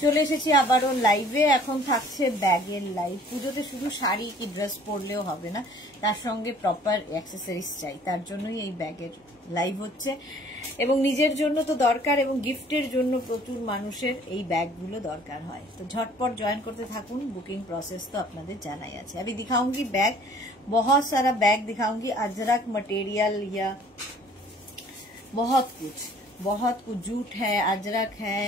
চলে এসেছি আবারও লাইভে। এখন থাকছে ব্যাগের লাইভ। পুজোতে শুধু শাড়ি কি ড্রেস পরলেও হবে না, তার সঙ্গে প্রপার অ্যাক্সেসরিজ চাই, তার জন্যই এই ব্যাগের লাইভ হচ্ছে। এবং নিজের জন্য তো দরকার, এবং গিফটের জন্য প্রচুর মানুষের এই ব্যাগগুলো দরকার হয়। তো ঝটপট জয়েন করতে থাকুন। বুকিং প্রসেস তো আপনাদের জানাই আছে। अभी दिखाऊंगी बैग, बहुत सारा बैग दिखाऊंगी। अजरक मटेरियल या बहुत कुछ जूट है, अजरक है,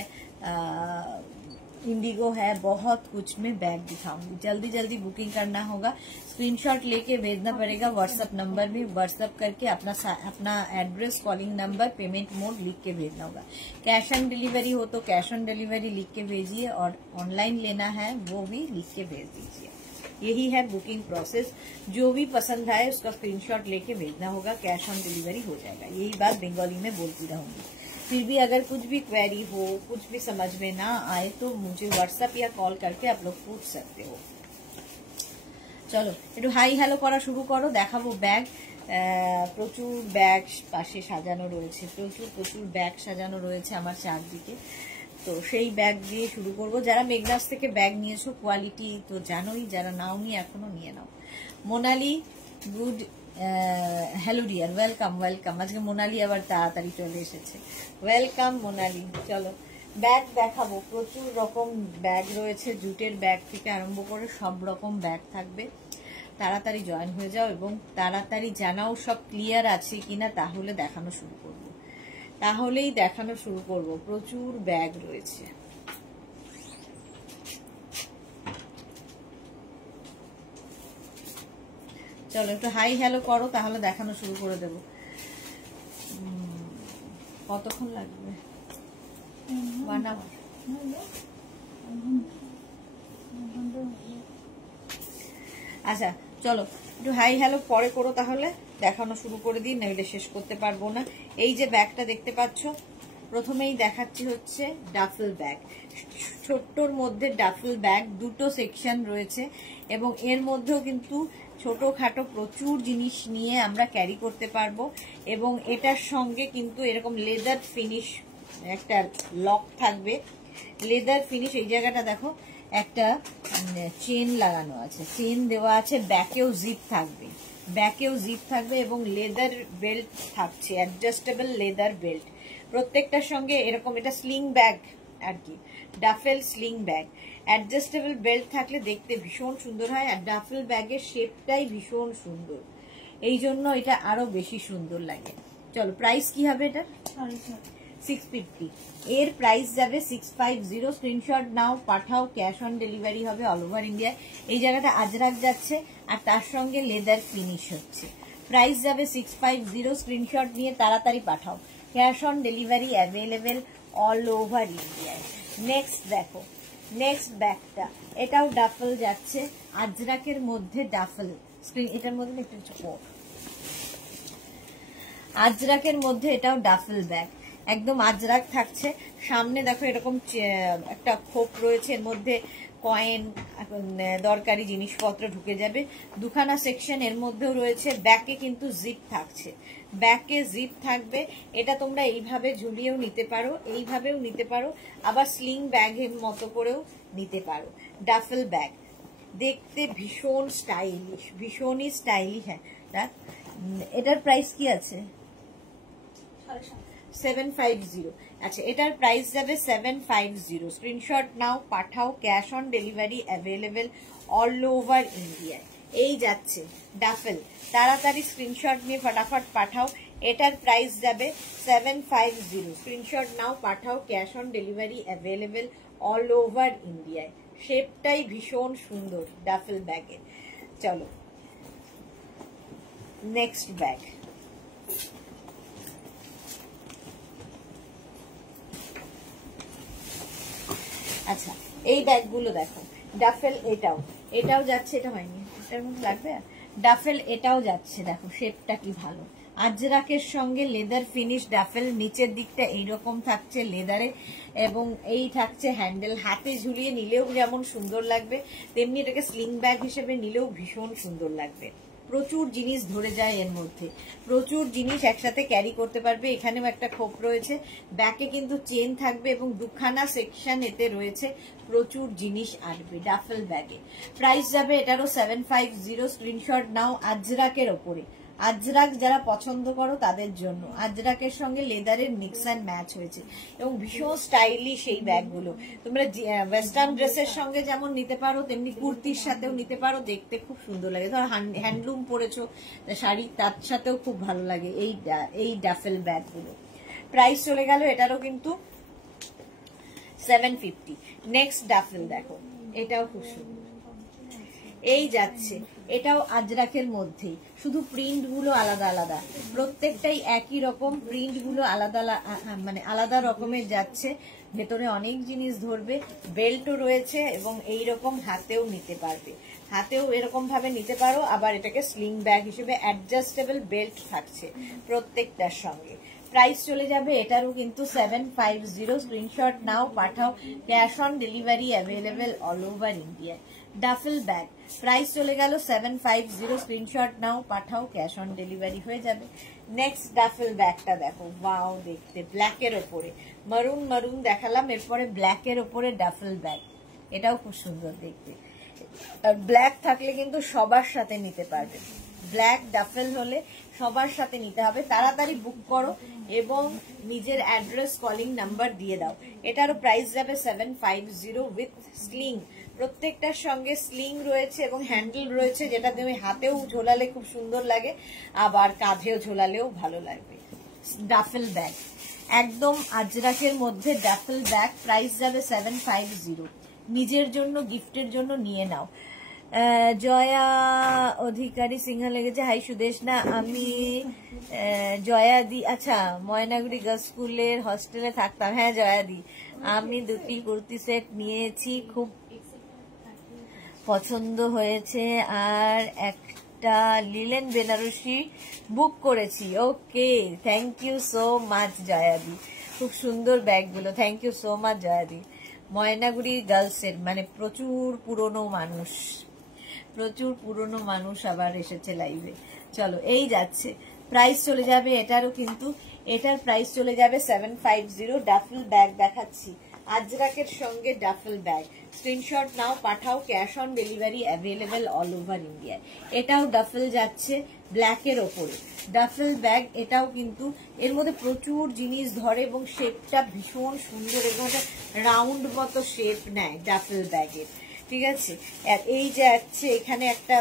इंडिगो है, बहुत कुछ में बैग दिखाऊंगी। जल्दी जल्दी बुकिंग करना होगा, स्क्रीनशॉट लेके भेजना पड़ेगा व्हाट्सएप नंबर में। व्हाट्सएप करके अपना address, calling number, payment mode लिख के भेजना होगा। कैश ऑन डिलीवरी हो तो कैश ऑन डिलीवरी लिख के भेजिए, और ऑनलाइन लेना है वो भी लिख के भेज दीजिए। यही है बुकिंग प्रोसेस। जो भी पसंद आए उसका स्क्रीनशॉट लेके भेजना होगा, कैश ऑन डिलीवरी हो जाएगा। यही बात बंगाली में बोलती रहूंगी। फिर भी अगर कुछ भी क्वेरी हो, कुछ भी समझ में ना आए तो मुझे व्हाट्सएप या कॉल करके आप लोग पूछ सकते हो। চলো একটু হাই হ্যালো করা শুরু করো। দেখাবো ব্যাগ। প্রচুর ব্যাগ পাশে সাজানো রয়েছে, প্রচুর ব্যাগ সাজানো রয়েছে আমার চারদিকে। তো সেই ব্যাগ দিয়ে শুরু করব। যারা মেঘনাস থেকে ব্যাগ নিয়েছো কোয়ালিটি তো জানোই, যারা নাওনি এখনো নিয়ে নাও। Monali good, hello dear, welcome welcome. আজকে মোনালি আবার তাড়াতাড়ি চলে এসেছে, ওয়েলকাম মোনালি। চলো ব্যাগ দেখাবো। প্রচুর রকম ব্যাগ রয়েছে, জুটের ব্যাগ থেকে আরম্ভ করে সব রকম ব্যাগ থাকবে। তাড়াতাড়ি জয়েন হয়ে যাও এবং তাড়াতাড়ি জানাও সব ক্লিয়ার আছে কিনা, তাহলে দেখানো শুরু করব। প্রচুর ব্যাগ রয়েছে। চলো একটু হাই হ্যালো করো, তাহলে দেখানো শুরু করে দেব। কতক্ষণ লাগবে? 1 hour। আচ্ছা চলো একটু হাই হ্যালো পরে করো, তাহলে দেখানো শুরু করে দিই, নইলে শেষ করতে পারবো না। এই যে ব্যাগটা দেখতে পাচ্ছ, প্রথমেই দেখাচ্ছি হচ্ছে ডাফেল ব্যাগ। ছোট্টর মধ্যে ডাফেল ব্যাগ, দুটো সেকশন রয়েছে, এবং এর মধ্যেও কিন্তু ছোটখাটো প্রচুর জিনিস নিয়ে আমরা ক্যারি করতে পারবো। এবং এটার সঙ্গে কিন্তু এরকম লেদার ফিনিশ একটা লক থাকবে, লেদার ফিনিশ। এই জায়গাটা দেখো একটা চেন লাগানো আছে, চেন দেওয়া আছে, ব্যাকেও জিপ থাকবে এবং লেদার বেল্ট থাকছে, অ্যাডজাস্টেবল লেদার বেল্ট প্রত্যেকটার সঙ্গে। এরকম এটা স্লিং ব্যাগ আর কি, duffel sling bag. Adjustable belt থাকলে দেখতে ভীষণ সুন্দর হয়, আর ডাফেল ব্যাগের শেপটাই ভীষণ সুন্দর, এই জন্য এটা আরো বেশি সুন্দর লাগে। চলো প্রাইস কি হবে এটা? 650। এর প্রাইস যাবে 650। স্ক্রিনশট নাও, পাঠাও, ক্যাশ অন ডেলিভারি হবে অল ওভার ইন্ডিয়া। এই জায়গাটা আজরাক যাচ্ছে আর তার সঙ্গে লেদার ফিনিশ হচ্ছে। প্রাইস যাবে 650। স্ক্রিনশট নিয়ে তাড়াতাড়ি পাঠাও, cash on delivery available all over ইন্ডিয়ায়। নেক্সট দেখো, নেক্সট ব্যাগটা, এটাও ডাফেল যাচ্ছে, আজরাকের মধ্যে ডাফেল। স্ক্রিন এটার মধ্যে একটু ছোট, আজরাকের মধ্যে এটাও ডাফেল ব্যাগ, একদম আজরাক থাকছে। সামনে দেখো এরকম একটা খোপ রয়েছে, এর মধ্যে কয়েন, দরকারি জিনিসপত্র ঢুকে যাবে। দুখানা সেকশন এর মধ্যেও রয়েছে। ব্যাকে কিন্তু জিপ থাকছে, ব্যাকে জিপ থাকবে। এটা তোমরা এইভাবে ঝুলিয়েও নিতে পারো, এইভাবেও নিতে পারো, আবার স্লিং ব্যাগের মতো করেও নিতে পারো। ডাফেল ব্যাগ দেখতে ভীষণ স্টাইলিশ, ভীষণই স্টাইলিশ। হ্যাঁ, এটার প্রাইস কি আছে? 750। আচ্ছা এটার প্রাইস যাবে 750। স্ক্রিনশট নাও, পাঠাও, cash on delivery available all over ইন্ডিয়ায়। এই যাচ্ছে ডাফেল, তাড়াতাড়ি স্ক্রিনশট নিয়ে ফটাফট পাঠাও। এটার প্রাইস যাবে 750। স্ক্রিনশট নাও, পাঠাও, cash on delivery available all over ইন্ডিয়ায়। শেপটাই ভীষণ সুন্দর ডাফেল ব্যাগের। চলো নেক্সট ব্যাগ। আচ্ছা এই ব্যাগগুলো দেখো, ডাফেল এটাও যাচ্ছে, এটা হয়নি, এটার মধ্যে লাগবে। ডাফেল এটাও যাচ্ছে, দেখো শেপটা কি ভালো। আজরাকের সঙ্গে লেদার ফিনিশ ডাফেল, নিচের দিকটা এইরকম থাকছে লেদারে, এবং এই থাকছে হ্যান্ডেল। হাতে ঝুলিয়ে নিলেও যেমন সুন্দর লাগবে, তেমনি এটাকে স্লিং ব্যাগ হিসেবে নিলেও ভীষণ সুন্দর লাগবে। প্রচুর জিনিস ধরে যায় এর মধ্যে, প্রচুর জিনিস একসাথে ক্যারি করতে পারবে। এখানেও একটা খোপ রয়েছে, ব্যাকে কিন্তু চেন থাকবে এবং দুখানা সেকশন এতে রয়েছে, প্রচুর জিনিস আসবে ডাফেল ব্যাগে। প্রাইস যাবে এটারও 750। স্ক্রিনশট নাও। আজরাকের ওপরে, আজরাক যারা পছন্দ করো তাদের জন্য, আজরাকের সঙ্গে লেদারের মিক্স অ্যান্ড ম্যাচ হয়েছে এবং ভীষণ স্টাইলিশ এই ব্যাগগুলো। তোমরা ওয়েস্টার্ন ড্রেসের সঙ্গে যেমন নিতে পারো তেমনি কুর্তির সাথেও নিতে পারো, দেখতে খুব সুন্দর লাগে। ধর হ্যান্ডলুম পরেছো শাড়ি, তার সাথেও খুব ভালো লাগে এই ডাফেল ব্যাগগুলো। প্রাইস চলে গেল এটারও কিন্তু 750। নেক্সট ডাফেল দেখো, এটাও খুব সুন্দর। এই যাচ্ছে, এটাও আজরাকের মধ্যেই, শুধু প্রিন্ট গুলো আলাদা আলাদা, প্রত্যেকটাই একই রকম, প্রিন্ট গুলো আলাদা মানে আলাদা রকমের যাচ্ছে। ভেতরে অনেক জিনিস ধরবে, বেল্টও রয়েছে এবং এই রকম হাতেও নিতে পারবে, হাতেও এরকম ভাবে নিতে পারো। আবার এটাকে স্লিং ব্যাগ হিসেবে অ্যাডজাস্টেবল বেল্ট থাকছে প্রত্যেকটার সঙ্গে। প্রাইস চলে যাবে এটারও কিন্তু 750। স্ক্রিনশট নাও, পাঠাও। Cash on delivery available all over India. Duffel bag price চলে গেল 750। স্ক্রিনশট নাও, পাঠাও, ক্যাশ অন ডেলিভারি হয়ে যাবে। নেক্সট ডাফেল ব্যাগটা দেখো, ওয়াও দেখতে, ব্ল্যাকের ওপরে মারুন মারুন দেখালাম, এরপরে ব্ল্যাকের ওপরে ডাফেল ব্যাগ, এটাও খুব সুন্দর দেখতে। আর ব্ল্যাক থাকলে কিন্তু সবার সাথে নিতে পারবে, ব্ল্যাক ডাফেল হলে সবার সাথে নিতে হবে। তাড়াতাড়ি বুক করো এবং নিজের অ্যাড্রেস কলিং নাম্বার দিয়ে দাও। এটারও প্রাইস যাবে 750 উইথ স্লিং। প্রত্যেকটার সঙ্গে স্লিং রয়েছে এবং হ্যান্ডেল রয়েছে, যেটা তুমি হাতেও ঝোলালে খুব সুন্দর লাগে, আবার কাঁধেও ঝোলালেও ভালো লাগবে। ডাফেল ব্যাগ একদম আজরাকের মধ্যে ডাফেল ব্যাগ, প্রাইস যাবে 750। নিজের জন্য গিফটের জন্য নিয়ে নাও। জয়া অধিকারী সিংহ লেগেছে, হাই সুদেশ না, আমি জয়া দি, আচ্ছা ময়নাগুড়ি গার্লস স্কুলের হস্টেলে থাকতাম। হ্যাঁ জয়া দি, আমি দুটি কুর্তি সেট নিয়েছি, খুব পছন্দ হয়েছে, আর একটা লিলেন বেনারসি বুক করেছি। Okay, thank you so much জয়াদি, খুব সুন্দর ব্যাগগুলো, থ্যাংক ইউ সো মাচ জয়াদি। ময়নাগুড়ি গার্লসের মানে প্রচুর পুরনো মানুষ, প্রচুর পুরনো মানুষ আবার এসেছে লাইভে। চলো এই যাচ্ছে, প্রাইস চলে যাবে এটারও কিন্তু, এটার প্রাইস চলে যাবে 750। ডাফেল ব্যাগ দেখাচ্ছি, আজরাকের সঙ্গে ডাফেল ব্যাগ। স্ক্রিনশট নাও, পাঠাও, cash on delivery available all over India. এটাও ডাফেল যাচ্ছে ব্ল্যাকের ওপরে, ডাফেল ব্যাগ। এটাও কিন্তু এর মধ্যে প্রচুর জিনিস ধরে এবং শেপটা ভীষণ সুন্দর, এর মধ্যে রাউন্ড মতো শেপ নেয় ডাফেল ব্যাগের, ঠিক আছে। এই যে আছে, এখানে একটা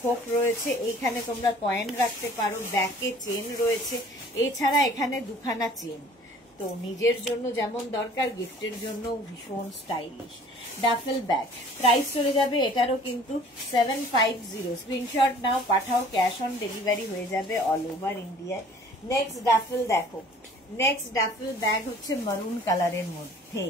খোপ রয়েছে, এইখানে তোমরা কয়েন রাখতে পারো, ব্যাকে চেন রয়েছে, এছাড়া এখানে দুখানা চেন। তো নিজের জন্য যেমন দরকার, গিফটের জন্য ভীষণ স্টাইলিশ ডাফেল ব্যাগ। প্রাইস চলে যাবে এটারও কিন্তু 750। স্ক্রিনশট নাও, পাঠাও, ক্যাশ অন ডেলিভারি হয়ে যাবে অল ওভার ইন্ডিয়ায়। নেক্সট ডাফেল দেখো, নেক্সট ডাফেল ব্যাগ হচ্ছে মারুন কালারের মধ্যে।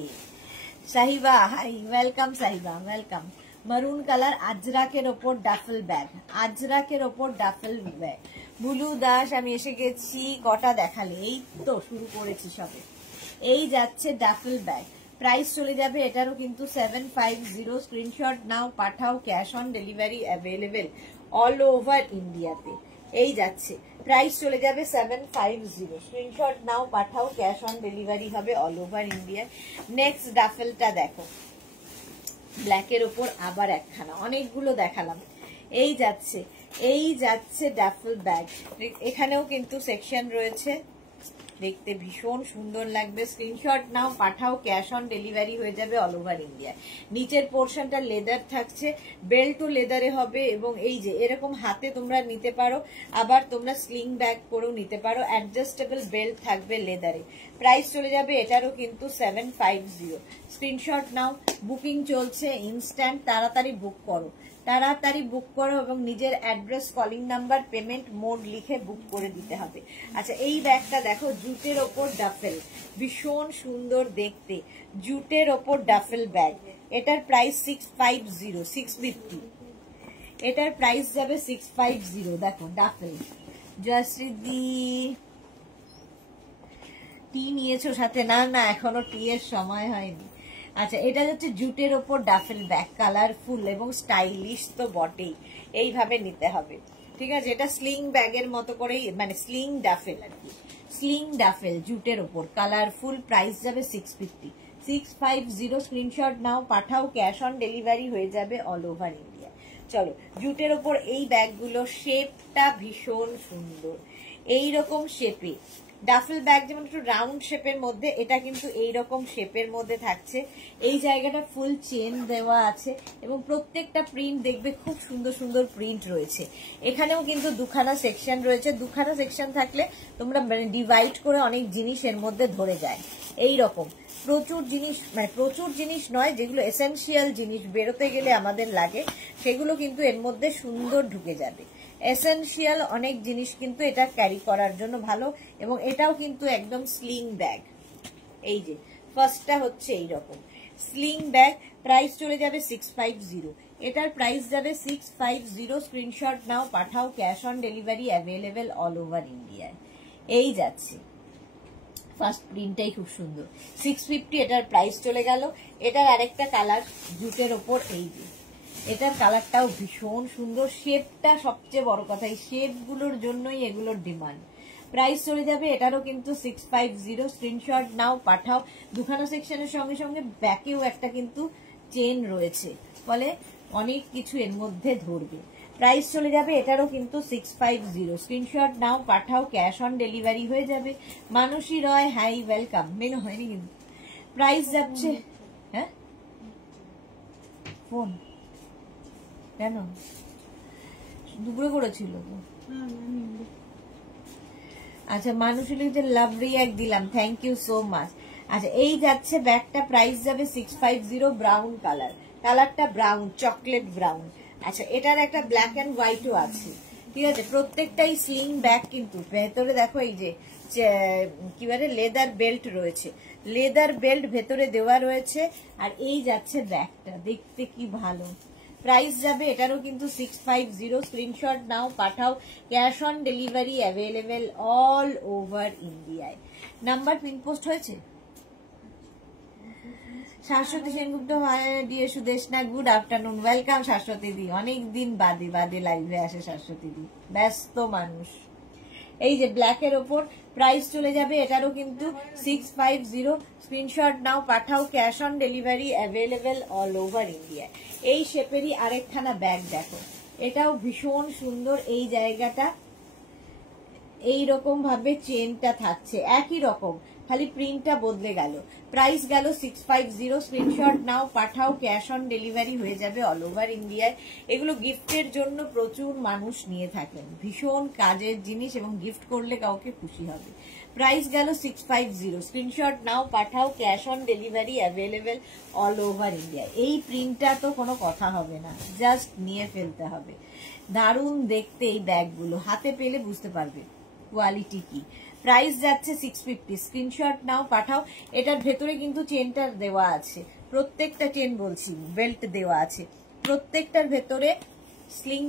Sahiba hi, welcome Sahiba, welcome. Maroon colour আজরাকের ওপর ডাফেল ব্যাগ, আজরাকের ওপর ডাফেল ব্যাগ। বুলু দাস, আমি এসে গেছি, কটা দেখালে? এই তো শুরু করেছি সবে। এই যাচ্ছে ডাফেল ব্যাগ, প্রাইস চলে যাবে এটারও কিন্তু 750। স্ক্রিনশট নাও, পাঠাও, cash on delivery available all over ইন্ডিয়াতে। এই যাচ্ছে, প্রাইস চলে যাবে 750। স্ক্রিনশট নাও, পাঠাও, ক্যাশ অন ডেলিভারি হবে অল ওভার ইন্ডিয়া। নেক্সট ডাফেলটা দেখো, ব্ল্যাকের ওপর আবার একখানা, অনেকগুলো দেখালাম। এই যাচ্ছে, এই যাচ্ছে ডাফেল ব্যাগ। এখানেও কিন্তু সেকশন রয়েছে, দেখতে ভীষণ সুন্দর লাগবে। স্ক্রিনশট নাও, পাঠাও, ক্যাশ অন ডেলিভারি হয়ে যাবে অল ওভার ইন্ডিয়া। নিচের পোর্শনটা লেদার থাকছে, বেল্টও লেদারে হবে এবং এই যে এরকম হাতে তোমরা নিতে পারো, আবার তোমরা স্লিং ব্যাগ করেও নিতে পারো, অ্যাডজাস্টেবল বেল্ট থাকবে লেদারে। প্রাইস চলে যাবে এটারও কিন্তু 750। স্ক্রিনশট নাও, বুকিং চলছে ইনস্ট্যান্ট, তাড়াতাড়ি বুক করো, তাড়াতাড়ি বুক করো এবং নিজের address, calling number, payment mode লিখে বুক করে দিতে হবে। আচ্ছা এই ব্যাগটা দেখো, জুটের ওপর ডাফেল, ভীষণ সুন্দর দেখতে, জুটের ওপর ডাফেল ব্যাগ। এটার প্রাইস 650, এটার প্রাইস যাবে 650। দেখো ডাফেল। জয়শ্রীদি টি নিয়েছো সাথে? না না, এখনো টি এর সময় হয়নি। আচ্ছা এটা হচ্ছে জুটের ওপর ডাফেল ব্যাগ, কালারফুল এবং স্টাইলিশ তো বটেই, এইভাবে নিতে হবে। ঠিক আছে, এটা স্লিং ব্যাগের মতো করেই, মানে স্লিং ডাফেল আর কি, স্লিং ডাফেল জুটের ওপর, কালারফুল, প্রাইস যাবে 650, 650, স্ক্রিনশট নাও, পাঠাও, ক্যাশ অন ডেলিভারি হয়ে যাবে অল ওভার ইন্ডিয়া। চলো, জুটের ওপর এই ব্যাগগুলো, শেপটা ভীষণ সুন্দর, এইরকম শেপে, ডাফেল ব্যাগ যেমন একটু রাউন্ড শেপের মধ্যে, এটা কিন্তু এইরকম শেপের মধ্যে থাকছে। এই জায়গাটা ফুল চেন দেওয়া আছে এবং প্রত্যেকটা প্রিন্ট দেখবে খুব সুন্দর সুন্দর প্রিন্ট রয়েছে। এখানেও কিন্তু দুখানা সেকশন রয়েছে, দুখানা সেকশন থাকলে তোমরা ডিভাইড করে অনেক জিনিস এর মধ্যে ধরে যায়। এই রকম প্রচুর জিনিস, মানে প্রচুর জিনিস নয়, যেগুলো এসেনশিয়াল জিনিস বেরোতে গেলে আমাদের লাগে সেগুলো কিন্তু এর মধ্যে সুন্দর ঢুকে যাবে। এসেনশিয়াল অনেক জিনিস কিন্তু এটা ক্যারি করার জন্য ভালো, এবং এটাও কিন্তু একদম স্লিং ব্যাগ। এই যে ফার্স্টটা হচ্ছে এইরকম স্লিং ব্যাগ, প্রাইস চলে যাবে 650, এটার প্রাইস যাবে 650, স্ক্রিনশট নাও, পাঠাও, cash on delivery available all over ইন্ডিয়ায়। এই যাচ্ছে ফার্স্ট প্রিন্টটাই খুব সুন্দর, 650 এটার প্রাইস চলে গেল। এটার আরেকটা কালার জুটের ওপর, এই যে এটার কালারটাও ভীষণ সুন্দর, শেপটা সবচেয়ে বড় কথা, এই শেপগুলোর জন্যই এগুলোর ডিমান্ড। প্রাইস চলে যাবে এটারও কিন্তু 650, স্ক্রিনশট নাও, পাঠাও। দুখানা সেকশনের সঙ্গে সঙ্গে ব্যাকেও একটা কিন্তু চেন রয়েছে, ফলে অনেক কিছু এর মধ্যে ধরবে। প্রাইস চলে যাবে এটারও কিন্তু 650, স্ক্রিনশট নাও, পাঠাও, ক্যাশ অন ডেলিভারি হয়ে যাবে। মানসী রয়, হাই ওয়েলকাম, মেনু হয়নি কিন্তু। প্রাইস যাচ্ছে, হ্যাঁ ফোন কেন দুপুরে করেছিল তো? আচ্ছা, মানুষের লিখতে লাভ রিয়াক্ট দিলাম, থ্যাংক ইউ সো মাচ। আচ্ছা, এই যাচ্ছে ব্যাগটা, প্রাইস যাবে 650, ব্রাউন কালার, কালারটা ব্রাউন, চকলেট ব্রাউন। আচ্ছা, এটার একটা ব্ল্যাক এন্ড হোয়াইটও আছে, ঠিক আছে। প্রত্যেকটাই স্লিং ব্যাগ, কিন্তু ভেতরে দেখো এই যে কি বলে লেদার বেল্ট রয়েছে, লেদার বেল্ট ভেতরে দেওয়া রয়েছে। আর এই যাচ্ছে ব্যাগটা, দেখতে কি ভালো। প্রাইস যাবে এটারও কিন্তু 650, স্ক্রিনশট নাও, পাঠাও, cash on delivery available all over ইন্ডিয়ায়। নাম্বার পিনপোস্ট হয়েছে। শাশ্বতী সেনগুপ্ত, ডিএ Sudeshna, good afternoon, welcome Shashwati di, অনেকদিন বাদে বাদে লাইভে আসে শাশ্বতী দি, ব্যস্ত মানুষ। এই যে ব্ল্যাকের ওপর, প্রাইস চলে যাবে এটারও কিন্তু 650, স্ক্রিনশট নাও, পাঠাও, cash on delivery available all over India. এই শেপেরই আরেকখানা ব্যাগ দেখো, এটাও ভীষণ সুন্দর। এই জায়গাটা এইরকম ভাবে চেনটা থাকছে একই রকম, খালি প্রিন্টটা বদলে গেল। প্রাইস গেল 650, স্ক্রিনশট নাও, পাঠাও, ক্যাশ অন ডেলিভারি হয়ে যাবে অল ওভার ইন্ডিয়ায়। এগুলো গিফটের জন্য প্রচুর মানুষ নিয়ে থাকেন, ভীষণ কাজের জিনিস এবং গিফট করলে কাউকে খুশি হবে। প্রাইস গেল 650, স্ক্রিনশট নাও, পাঠাও, cash on delivery available all over India. এই প্রিন্টটা তো কোনো কথা হবে না, জাস্ট নিয়ে ফেলতে হবে। দারুণ দেখতে এই ব্যাগগুলো, হাতে পেলে বুঝতে পারবে কোয়ালিটি কি। প্রাইস যাচ্ছে 650, স্ক্রিনশট নাও, পাঠাও। এটার ভেতরে কিন্তু চেনটা দেওয়া আছে, প্রত্যেকটা চেন বলছি, বেল্ট দেওয়া আছে প্রত্যেকটার ভেতরে, স্লিং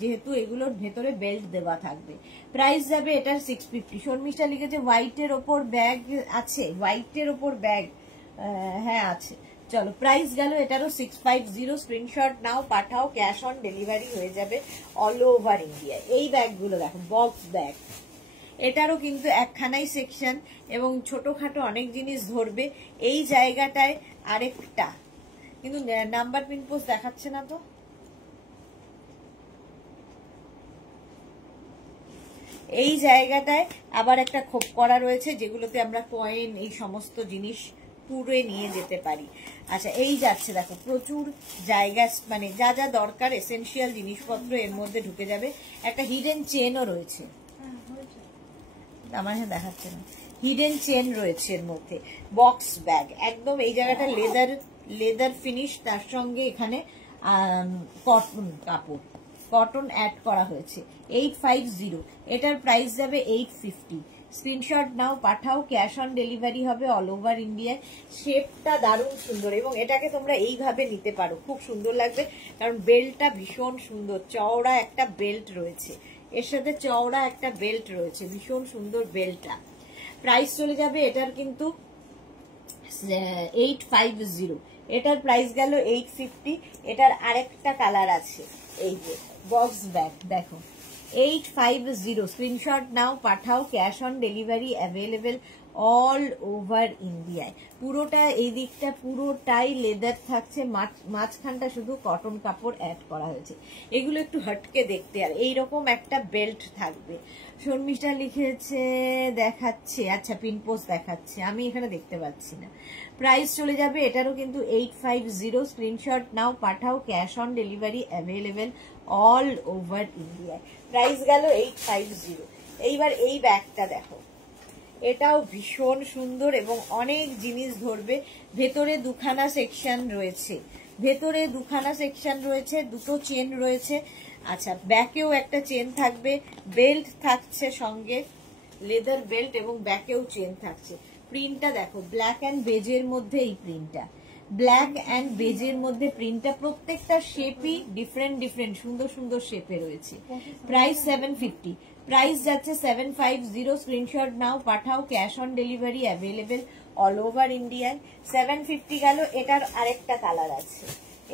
যেহেতু এগুলোর ভেতরে বেল্ট দেওয়া থাকবে। প্রাইস যাবে এটার 650। শর্মিষ্ঠা লিখেছে হোয়াইটের ওপর ব্যাগ আছে, হোয়াইটের ওপর ব্যাগ, হ্যাঁ আছে। চলো, প্রাইস গেল এটারও 650, স্ক্রিনশট নাও, পাঠাও, ক্যাশ অন ডেলিভারি হয়ে যাবে অল ওভার ইন্ডিয়া। এই ব্যাগগুলো দেখো, বক্স ব্যাগ, এটারও কিন্তু একখানাই সেকশন এবং ছোটখাটো অনেক জিনিস ধরবে। এই জায়গাটায় আরেকটা কিন্তু নাম্বার পিন পোস্ট দেখাচ্ছে না তো, এই জায়গাটায় আবার একটা খোপ করা রয়েছে, যেগুলোতে আমরা কয়েন এই সমস্ত জিনিস পুরে নিয়ে যেতে পারি। আচ্ছা, এই যাচ্ছে দেখো, প্রচুর জায়গা, মানে যা যা দরকার এসেনশিয়াল জিনিসপত্র এর মধ্যে ঢুকে যাবে। একটা হিডেন চেনও রয়েছে, আমার হ্যাঁ দেখাচ্ছে না, হিডেন চেন রয়েছে এর মধ্যে। বক্স ব্যাগ একদম, এই জায়গাটা লেদার ফিনিশ, তার সঙ্গে এখানে কটন কাপড়, কটন অ্যাড করা হয়েছে। 850, এটার প্রাইস যাবে 850, স্ক্রিনশট নাও, পাঠাও, ক্যাশ অন ডেলিভারি হবে অল ওভার ইন্ডিয়ায়। শেপটা দারুণ সুন্দর এবং এটাকে তোমরা এইভাবে নিতে পারো, খুব সুন্দর লাগবে, কারণ বেল্টটা ভীষণ সুন্দর, চওড়া একটা বেল্ট রয়েছে এর সাথে, চওড়া একটা বেল্ট রয়েছে, ভীষণ সুন্দর বেল্টটা। প্রাইস চলে যাবে এটার কিন্তু 850, এটার প্রাইস গেল 850। এটার আরেকটা কালার আছে, এই যে বক্স ব্যাগ দেখো, 850 স্ক্রিনশট নাও, পাঠাও, cash on delivery available all over ইন্ডিয়ায়। পুরোটা এই দিকটা পুরোটাই লেদার থাকছে, মাঝখানটা শুধু কটন কাপড় অ্যাড করা হয়েছে। এগুলো একটু হটকে দেখতে, আর এইরকম একটা বেল্ট থাকবে। শর্মিষ্ঠা লিখেছে দেখাচ্ছে, আচ্ছা পিনপোস্ট দেখাচ্ছে, আমি এখানে দেখতে পাচ্ছি না। প্রাইস চলে যাবে এটারও কিন্তু 850 স্ক্রিনশট নাও, পাঠাও, cash on delivery available all over ইন্ডিয়ায়। প্রাইস গেল 850। এইবার এই ব্যাগটা দেখো, এটাও ভীষণ সুন্দর এবং অনেক জিনিস ধরবে। ভেতরে দুখানা সেকশন রয়েছে, ভেতরে দুখানা সেকশন রয়েছে, দুটো চেন রয়েছে। আচ্ছা, ব্যাকেও একটা চেন থাকবে, বেল্ট থাকছে সঙ্গে, লেদার বেল্ট, এবং ব্যাকেও চেন থাকছে। প্রিন্টটা দেখো, ব্ল্যাক অ্যান্ড বেজের মধ্যে এই প্রিন্টটা, ব্ল্যাক অ্যান্ড বেজের মধ্যে প্রিন্টটা, প্রত্যেকটা শেপই ডিফারেন্ট ডিফারেন্ট সুন্দর সুন্দর শেপে রয়েছে। প্রাইস 750, প্রাইস যাচ্ছে 750। স্ক্রিনশট নাও, পাঠাও, cash on delivery available all over ইন্ডিয়ায়। 750 গেল। এটার আরেকটা কালার আছে,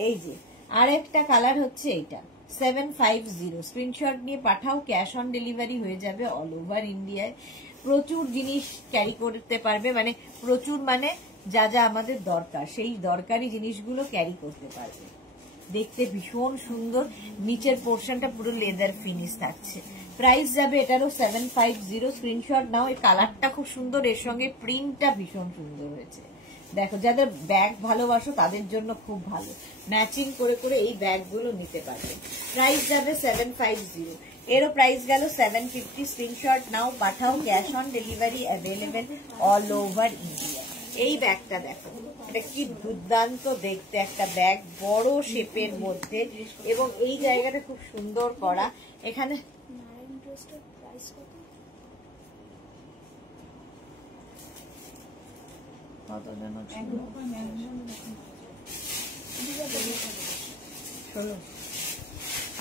এই যে আরেকটা কালার হচ্ছে এইটা, 750 স্ক্রিনশট নিয়ে পাঠাও, ক্যাশ অন ডেলিভারি হয়ে যাবে অল ওভার ইন্ডিয়ায়। প্রচুর জিনিস ক্যারি করতে পারবে, মানে প্রচুর মানে যা যা আমাদের দরকার সেই দরকারি জিনিসগুলো ক্যারি করতে পারবে। দেখতে ভীষণ সুন্দর, নিচের পোর্শনটা পুরো লেদার ফিনিশ থাকছে। প্রাইস যাবে এটারও 750। স্ক্রিনশট নাও। এই কালারটা খুব সুন্দর, এর সঙ্গে প্রিন্টটা ভীষণ সুন্দর হয়েছে। দেখো, যাদের ব্যাগ ভালোবাসো তাদের জন্য খুব ভালো, ম্যাচিং করে করে এই ব্যাগগুলো নিতে পারবে। প্রাইস যাবে 750। এরও প্রাইস গেল 750। স্ক্রিনশট নাও, পাঠাও, cash on delivery available all over India. এই ব্যাগটা দেখো, এটা কি দুর্দান্ত দেখতে একটা ব্যাগ, বড় শেপের মধ্যে, এবং এই জায়গাটা খুব সুন্দর করা। এখানে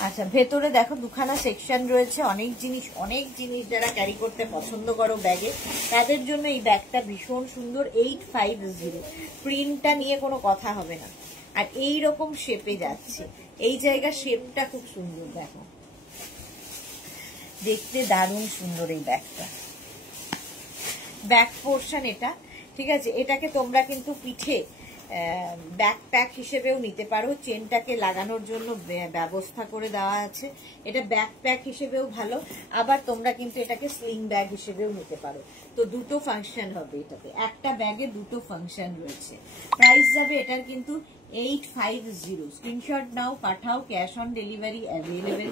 আচ্ছা, ভেতরে দেখো দুখানা সেকশন রয়েছে, অনেক জিনিস যারা ক্যারি করতে পছন্দ করো ব্যাগে, তাদের জন্য এই ব্যাগটা ভীষণ সুন্দর। 850, প্রিন্টটা নিয়ে কোনো কথা হবে না। আর এই রকম শেপে যাচ্ছে, এই জায়গার শেপটা খুব সুন্দর, দেখো দেখতে দারুণ সুন্দর এই ব্যাগটা। ব্যাক পোর্শন এটা, ঠিক আছে। এটাকে তোমরা কিন্তু পিঠে ব্যাকপ্যাক হিসেবেও নিতে পারো, চেনটাকে লাগানোর জন্য ব্যবস্থা করে দেওয়া আছে। এটা ব্যাকপ্যাক হিসেবেও ভালো, আবার তোমরা কিন্তু এটাকে স্লিং ব্যাগ হিসেবেও নিতে পারো। তো দুটো ফাংশন হবে এটাতে, একটা ব্যাগে দুটো ফাংশন রয়েছে। প্রাইস যাবে এটার কিন্তু 850। স্ক্রিনশট নাও, পাঠাও, cash on delivery available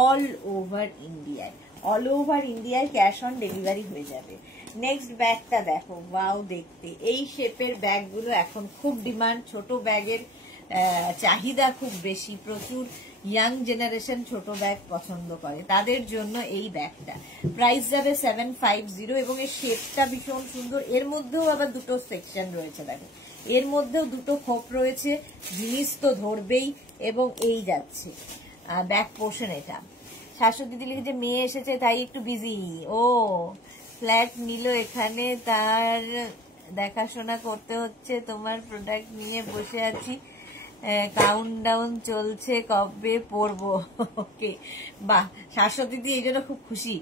all over ইন্ডিয়ায়। অল ওভার ইন্ডিয়ায় ক্যাশ অন ডেলিভারি হয়ে যাবে। নেক্সট ব্যাগটা দেখো, ওয়াও দেখতে, এই শেপের ব্যাগগুলো এখন খুব ডিমান্ড, ছোট ব্যাগের চাহিদা খুব বেশি, প্রচুর ইয়াং জেনারেশন ছোট ব্যাগ পছন্দ করে, তাদের জন্য এই ব্যাগটা। প্রাইস যাবে 750 এবং এর শেপটা ভীষণ সুন্দর। এর মধ্যেও আবার দুটো সেকশন রয়েছে, দেখো এর মধ্যেও দুটো খোপ রয়েছে, জিনিস তো ধরবেই। এবং এই যাচ্ছে ব্যাক পোর্শন। এটা শাশুড়ি দিদি লিখেছে মেয়ে এসেছে তাই একটু বিজি। ও ফ্ল্যাট নিল এখানে, তার দেখাশোনা করতে হচ্ছে, তোমার প্রোডাক্ট নিয়ে বসে আছি, কাউন্টডাউন চলছে কবে পড়বো। ওকে, বাহ, শাশ্বতী দিদি এই জন্য খুব খুশি,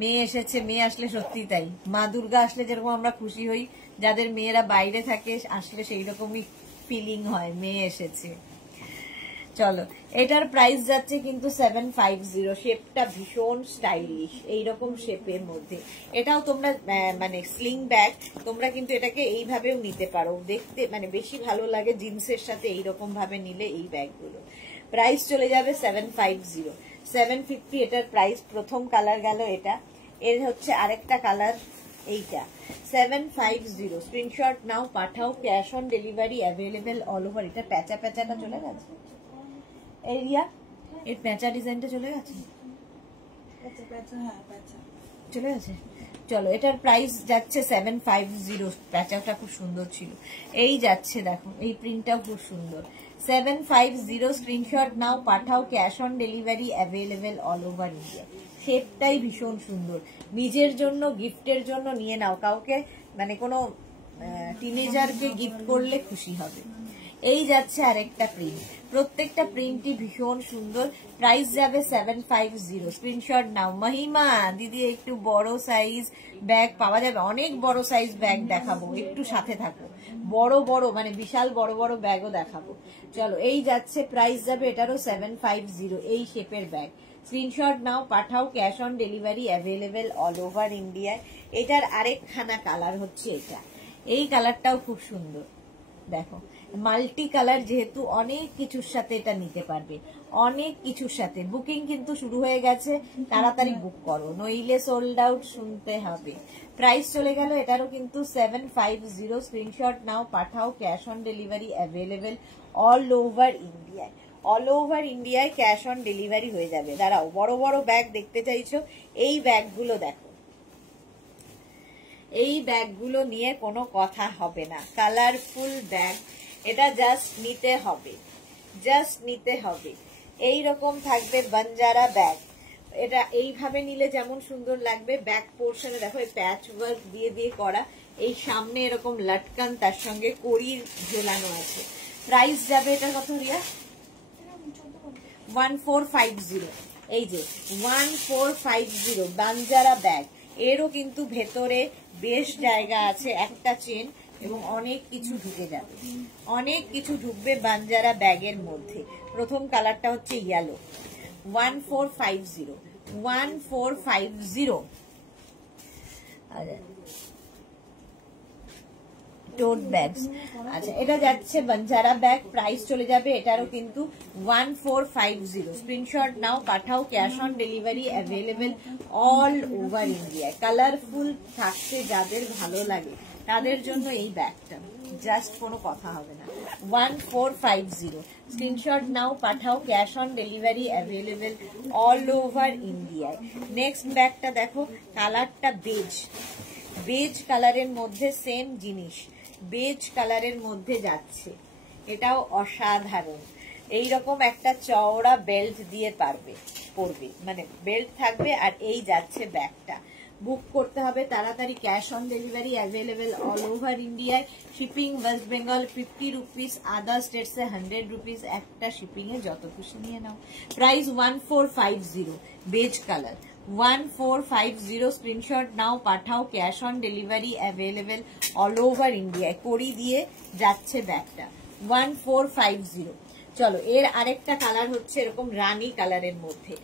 মেয়ে এসেছে। মেয়ে আসলে সত্যি তাই, মা দুর্গা আসলে যেরকম আমরা খুশি হই, যাদের মেয়েরা বাইরে থাকে আসলে সেই রকমই ফিলিং হয়, মেয়ে এসেছে। চলো, এটার প্রাইস যাচ্ছে কিন্তু 750। শেপটা ভীষণ স্টাইলিশ, এইরকম শেপের মধ্যে। এটাও তোমরা মানে স্লিং ব্যাগ, তোমরা কিন্তু এটাকে এইভাবেও নিতে পারো, দেখতে মানে বেশি ভালো লাগে জিন্সের সাথে এইরকম ভাবে নিলে এই ব্যাগগুলো। প্রাইস চলে যাবে 750। 750 এটার প্রাইস। প্রথম কালার গেল এটা, এর হচ্ছে আরেকটা কালার এইটা। 750 স্ক্রিনশট নাও, পাঠাও, cash on delivery available all over. এটা প্যাচাটা চলে গেছে, এরিয়া এর প্যাঁচা ডিজাইনটা চলে গেছে, চলে গেছে। চলো, এটার প্রাইস যাচ্ছে 750। প্যাঁচাটা খুব সুন্দর ছিল, এই যাচ্ছে দেখো, এই প্রিন্টটাও খুব সুন্দর। 750 স্ক্রিনশট নাও, পাঠাও, cash on delivery available all over India. শেপটাই ভীষণ সুন্দর, নিজের জন্য গিফটের জন্য নিয়ে নাও, কাউকে মানে কোনো টিনেজারকে গিফট করলে খুশি হবে। এই যাচ্ছে আরেকটা প্রিন্ট, প্রত্যেকটা প্রিন্টই ভীষণ সুন্দর। প্রাইস যাবে 750, স্ক্রিনশট নাও। মহিমা দিদি একটু বড় সাইজ ব্যাগ পাওয়া যাবে? অনেক বড় সাইজ ব্যাগ দেখাবো, একটু সাথে থাকো। বড় বড় মানে বিশাল বড় বড় ব্যাগও দেখাবো। চলো এই যাচ্ছে, প্রাইস যাবে এটারও 750, এই শেপের ব্যাগ। স্ক্রিনশট নাও, পাঠাও, cash on delivery available all over ইন্ডিয়ায়। এটার আরেকখানা কালার হচ্ছে এটা, এই কালারটাও খুব সুন্দর। দেখো মাল্টি কালার, যেহেতু অনেক কিছুর সাথে এটা নিতে পারবে, অনেক কিছুর সাথে। বুকিং কিন্তু শুরু হয়ে গেছে, তাড়াতাড়ি বুক করো, নইলে সোল্ড আউট শুনতে হবে। প্রাইস চলে গেল, এটারও কিন্তু 750, স্ক্রিনশট নাও, পাঠাও, cash on delivery available all over ইন্ডিয়ায়। অল ওভার ইন্ডিয়ায় ক্যাশ অন ডেলিভারি হয়ে যাবে। দাঁড়াও, বড় বড় ব্যাগ দেখতে চাইছো, এই ব্যাগগুলো দেখো, এই ব্যাগগুলো নিয়ে কোনো কথা হবে না। কালারফুল ব্যাগ, এটা জাস্ট নিতে হবে, জাস্ট নিতে হবে। এই রকম থাকবে বাঞ্জারা ব্যাগ, এটা এইভাবে নিলে যেমন সুন্দর লাগবে। ব্যাক পোর্শনে দেখো এই প্যাচ ওয়ার্ক দিয়ে দিয়ে করা, এই সামনে এরকম লটকান, তার সঙ্গে কড়ি ঝোলানো আছে। প্রাইস যাবে এটা কত রিয়া? 1450। এই যে 1450 বাঞ্জারা ব্যাগ। এরও কিন্তু ভেতরে বেশ জায়গা আছে, একটা চেন এবং অনেক কিছু ঢুকে যাবে, অনেক কিছু ঢুকবে বাঞ্জারা ব্যাগের মধ্যে। প্রথম কালারটা হচ্ছে ইয়েলো, 1450, 1450। টোট ব্যাগস, আচ্ছা এটা যাচ্ছে বাঞ্জারা ব্যাগ। প্রাইস চলে যাবে এটারও কিন্তু 1450, স্ক্রিনশট নাও, পাঠাও, cash on delivery available all over India. Colourful থাকতে যাদের ভালো লাগে তাদের জন্য এই ব্যাগটা, জাস্ট কোনো কথা হবে না। 1450, স্ক্রিনশট নাও, পাঠাও, cash on delivery available all over ইন্ডিয়ায়। নেক্সট ব্যাগটা দেখো, কালারটা বেজ, বেজ কালারের মধ্যে সেম জিনিস, বেজ কালারের মধ্যে যাচ্ছে, এটাও অসাধারণ। এইরকম একটা চওড়া বেল্ট দিয়ে পরবে, মানে বেল্ট থাকবে। আর এই যাচ্ছে ব্যাগটা। বুক করতে হবে তাড়াতাড়ি, cash on delivery available all over ইন্ডিয়ায়। Shipping West Bengal 50 rupees, other স্টেটসে 100 রুপিস। একটা শিপিং এ যত খুশি নিয়ে নাও। প্রাইস 1450, বেজ কালার, 1450, স্ক্রিনশট নাও, পাঠাও, cash on delivery available all over ইন্ডিয়ায়। কড়ি দিয়ে যাচ্ছে ব্যাগটা, 1450। চলো এর আরেকটা কালার হচ্ছে এরকম রানী কালারের মধ্যে,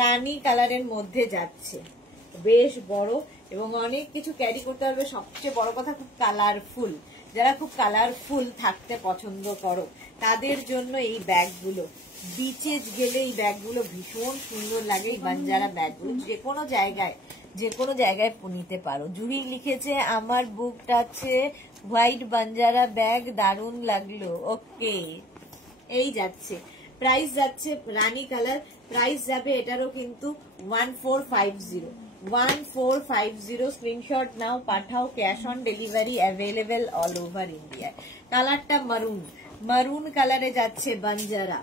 রানী কালারের মধ্যে যাচ্ছে, বেশ বড় এবং অনেক কিছু ক্যারি করতে পারবে। সবচেয়ে বড় কথা খুব কালারফুল, যারা খুব কালারফুল থাকতে পছন্দ করো তাদের জন্য এই ব্যাগগুলো। বিচে গেলে এই ব্যাগগুলো ভীষণ সুন্দর লাগে, এই বাঞ্জারা ব্যাগগুলো যে কোনো জায়গায় নিতে পারো। জুহি লিখেছে আমার বুকটা আছে হোয়াইট বাঞ্জারা ব্যাগ, দারুণ লাগলো। ওকে, এই যাচ্ছে, প্রাইস যাচ্ছে রানী কালার। প্রাইস যাবে এটারও কিন্তু 1450, 1450, স্ক্রিনশট নাও, পাঠাও, cash on delivery available all over India. কালারটা মারুন, মারুন কালারে যাচ্ছে বাঞ্জারা।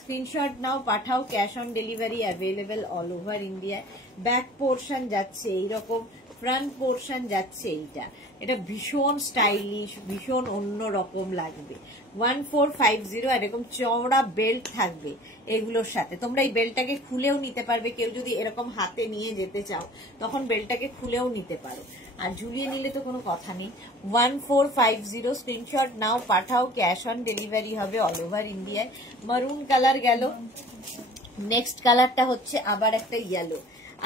স্ক্রিনশট নাও, পাঠাও, cash on delivery available all over India. Back portion যাচ্ছে এইরকম, ফ্রন্ট পোর্শন যাচ্ছে এইটা। এটা ভীষণ স্টাইলিশ, ভীষণ অন্যরকম লাগবে। 1450, আর এরকম চওড়া বেল্ট থাকবে এগুলোর সাথে। তোমরা এই বেল্টটাকে খুলেও নিতে পারবে, কেউ যদি এরকম হাতে নিয়ে যেতে চাও তখন বেল্টটাকে খুলেও নিতে পারো, আর ঝুলিয়ে নিলে তো কোনো কথা নেই। 1450, স্ক্রিনশট নাও, পাঠাও, ক্যাশ অন ডেলিভারি হবে অল ওভার ইন্ডিয়ায়। মারুন কালার গেল। নেক্সট কালারটা হচ্ছে আবার একটা ইয়েলো,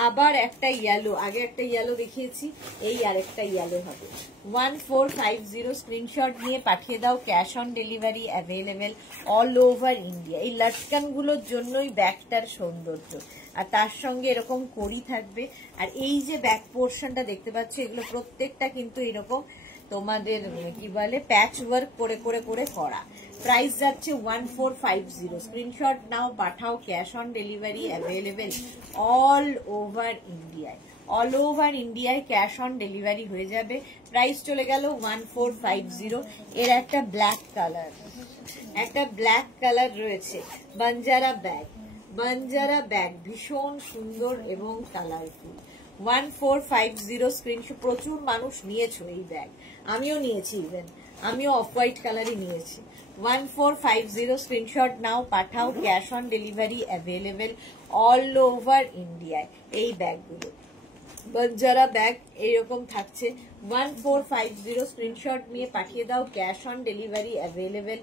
আবার একটা ইয়েলো, আগে একটা ইয়েলো দেখিয়েছি, এই আরেকটা ইয়েলো হবে। 1450, স্ক্রিনশট নিয়ে পাঠিয়ে দাও, cash on delivery available all over India. এই লটকানগুলোর জন্যই ব্যাগটার সৌন্দর্য, আর তার সঙ্গে এরকম কড়ি থাকবে। আর এই যে ব্যাক পোর্শনটা দেখতে পাচ্ছ, এগুলো প্রত্যেকটা কিন্তু এরকম তোমাদের কি বলে প্যাচ ওয়ার্ক করে করে করে করা। প্রাইস যাচ্ছে 1450, স্ক্রিনশট নাও, পাঠাও, cash on delivery available all over ইন্ডিয়ায়। অল ওভার ইন্ডিয়ায় ক্যাশ অন ডেলিভারি হয়ে যাবে। প্রাইস চলে গেল 1450। এর একটা ব্ল্যাক কালার, একটা ব্ল্যাক কালার রয়েছে, বাঞ্জারা ব্যাগ, বাঞ্জারা ব্যাগ ভীষণ সুন্দর এবং কালারফুল। 1450, স্ক্রিনশট। প্রচুর মানুষ নিয়েছো এই ব্যাগ, আমিও নিয়েছি ইভেন, আমিও অফ হোয়াইট কালারই নিয়েছি। 1450 স্ক্রিনশট নাও, পাঠাও, cash on delivery available all over ইন্ডিয়ায়। এই ব্যাগগুলো বাঞ্জারা ব্যাগ এইরকম থাকছে। 1450 স্ক্রিনশট নিয়ে পাঠিয়ে দাও, cash on delivery available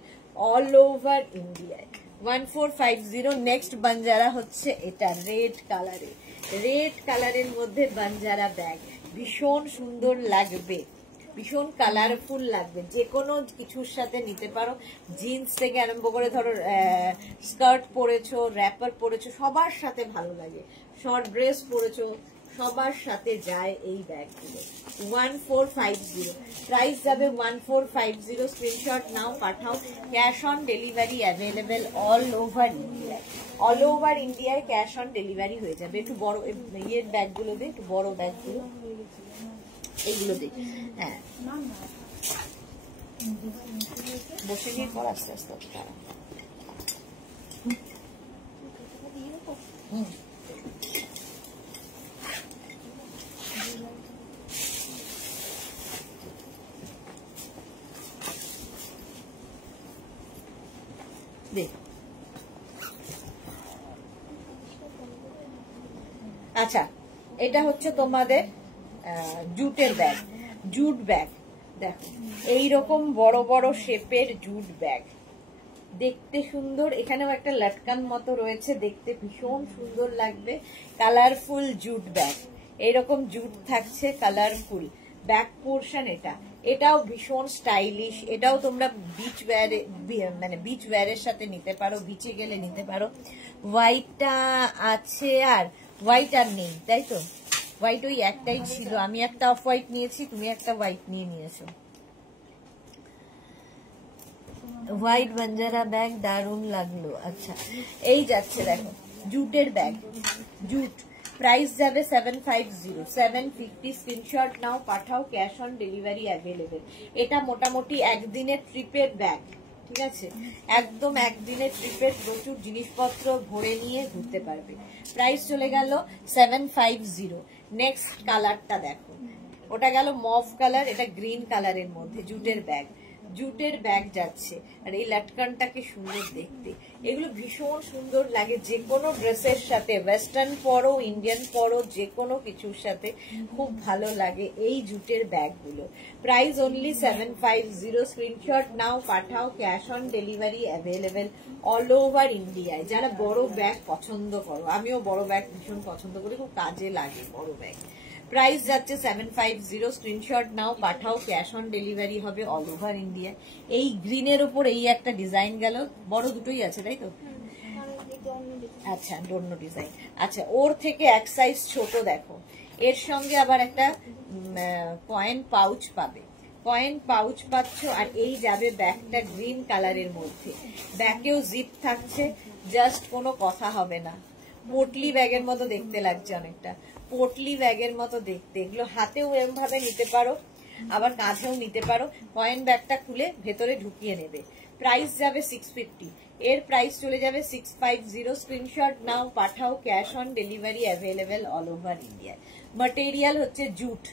all over ইন্ডিয়ায়। 1450। নেক্সট বাঞ্জারা হচ্ছে এটা রেড কালারে, রেড কালারের মধ্যে বাঞ্জারা ব্যাগ, ভীষণ সুন্দর লাগবে, ভীষণ কালারফুল লাগবে, যে কোনো কিছুর সাথে নিতে পারো। জিন্স থেকে আরম্ভ করে ধরো স্কার্ট পরেছো, র্যাপার পরেছো, সবার সাথে ভালো লাগে। শর্ট ড্রেস পরেছো, সবার সাথে যায় এই ব্যাগগুলো। 1450 প্রাইস যাবে 1450। স্ক্রিনশট নাও, পাঠাও, cash on delivery available all over ইন্ডিয়ায়। অল ওভার ইন্ডিয়ায় ক্যাশ অন ডেলিভারি হয়ে যাবে। একটু বড় ইয়ের ব্যাগগুলো দে, একটু বড় ব্যাগগুলো এইগুলো দে। হ্যাঁ বসে নিয়ে কর, আস্তে আস্তে তারা। আচ্ছা, এটা হচ্ছে তোমাদের জুটের ব্যাগ, জুট ব্যাগ। দেখো এইরকম বড় বড় শেপের জুট ব্যাগ, দেখতে সুন্দর। এখানেও একটা লটকান মতো রয়েছে, দেখতে ভীষণ সুন্দর লাগবে। কালারফুল জুট ব্যাগ, এইরকম জুট থাকছে, কালারফুল ব্যাক পোর্শন। এটাও ভীষণ স্টাইলিশ। এটাও তোমরা বিচ ওয়্যারে, মানে বিচ ওয়্যারের সাথে নিতে পারো, বিচে গেলে নিতে পারো। হোয়াইটটা আছে, আর হোয়াইট আর নেই, তাই তো? হোয়াইট ওই একটাই ছিল, আমি একটা অফ হোয়াইট নিয়েছি, তুমি একটা হোয়াইট নিয়েছো। হোয়াইট বাঞ্জারা ব্যাগ দারুণ লাগলো। আচ্ছা, এই যাচ্ছে দেখো জুটের ব্যাগ, জুট। প্রাইস যাবে 750, 750। স্ক্রিনশট নাও, পাঠাও, ক্যাশ অন ডেলিভারি অ্যাভেলেবেল। এটা মোটামুটি একদিনের ট্রিপের ব্যাগ, ঠিক আছে? একদম একদিনের ট্রিপের প্রচুর জিনিসপত্র ভরে নিয়ে ঘুরতে পারবে। প্রাইস চলে গেল 750। নেক্সট কালারটা দেখো, ওটা গেল মভ কালার, এটা গ্রিন কালারের মধ্যে জুটের ব্যাগ, জুটের ব্যাগ যাচ্ছে। আর এই লটকানটাকে সুন্দর দেখতে, এগুলো ভীষণ সুন্দর লাগে যে কোনো ড্রেসের সাথে, ওয়েস্টার্ন পরো, ইন্ডিয়ান পরো, যে কোনো কিছুর সাথে খুব ভালো লাগে এই জুটের ব্যাগগুলো। Price only 750। স্ক্রিনশট নাও, পাঠাও, cash on delivery available all over ইন্ডিয়ায়। যারা বড় ব্যাগ পছন্দ করো, আমিও বড় ব্যাগ ভীষণ পছন্দ করি, খুব কাজে লাগে বড় ব্যাগ। প্রাইস যাচ্ছে 750। স্ক্রিনশট নাও, পাঠাও, ক্যাশ অন ডেলিভারি হবে অল ওভার ইন্ডিয়া। এই গ্রিনের উপর এই একটা ডিজাইন গেল, বড় দুটোই আছে তাই তো? আচ্ছা, অন্য ডিজাইন। আচ্ছা, ওর থেকে এক সাইজ ছোট দেখো, এর সঙ্গে আবার একটা কয়েন পাউচ পাবে, কয়েন পাউচ পাচ্ছ। আর এই যাবে ব্যাগটা গ্রিন কালারের মধ্যে, ব্যাগেও জিপ থাকছে, জাস্ট কোনো কথা হবে না। পোটলি ব্যাগের মতো দেখতে লাগছে, অনেকটা পোটলি ব্যাগের মতো দেখতে। এগুলো হাতেও এরকম ভাবে নিতে পারো, আবার কাঁধেও নিতে পারো। কয়েন ব্যাগটা খুলে ভেতরে ঢুকিয়ে নেবে। প্রাইস যাবে 650। এর প্রাইস চলে যাবে 650। স্ক্রিনশট নাও, পাঠাও, cash on delivery available all over India. Material হচ্ছে জুট,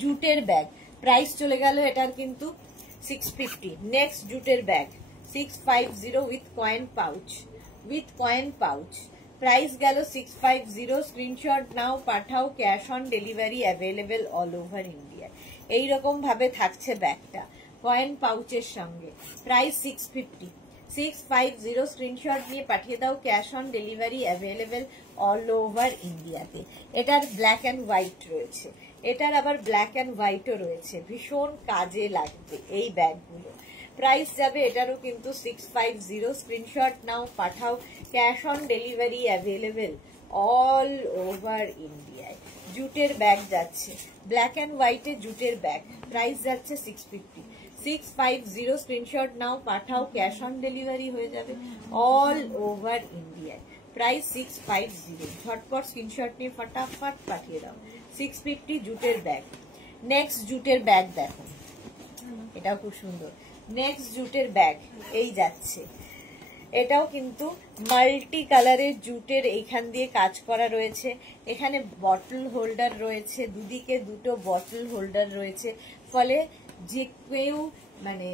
জুটের ব্যাগ। প্রাইস চলে গেল এটার কিন্তু 650। নেক্সট জুটের bag 650 with coin pouch, with coin pouch. Price গেল 650। স্ক্রিনশট নাও, পাঠাও, cash on delivery available all over India. এইরকম ভাবে থাকছে ব্যাগটা কয়েন পাউচের সঙ্গে। প্রাইস 650, 650। স্ক্রিনশট নিয়ে পাঠিয়ে দাও, cash on delivery available all over ইন্ডিয়াতে। এটার ব্ল্যাক অ্যান্ড হোয়াইট রয়েছে, এটার আবার ব্ল্যাক অ্যান্ড হোয়াইটও রয়েছে, ভীষণ কাজে লাগবে এই ব্যাগগুলো। প্রাইস যাবে এটারও কিন্তু 650। স্ক্রিনশট নাও, পাঠাও, cash on delivery available all over ইন্ডিয়ায়। জুটের ব্যাগ যাচ্ছে, ব্ল্যাক অ্যান্ড হোয়াইটে জুটের ব্যাগ। প্রাইস যাচ্ছে 650, 650। স্ক্রিনশট নাও, পাঠাও, ক্যাশ অন ডেলিভারি হয়ে যাবে অল ওভার ইন্ডিয়ায়। প্রাইস 650। ঝটপট স্ক্রিনশট নিয়ে ফটাফট পাঠিয়ে দাও। 650 জুটের ব্যাগ। নেক্সট জুটের ব্যাগ দেখো, এটাও খুব সুন্দর। নেক্সট জুটের ব্যাগ এই যাচ্ছে, এটাও কিন্তু মাল্টি কালারের জুটের, এইখান দিয়ে কাজ করা রয়েছে। এখানে বটল হোল্ডার রয়েছে, দুদিকে দুটো বটল হোল্ডার রয়েছে, ফলে যে কেউ মানে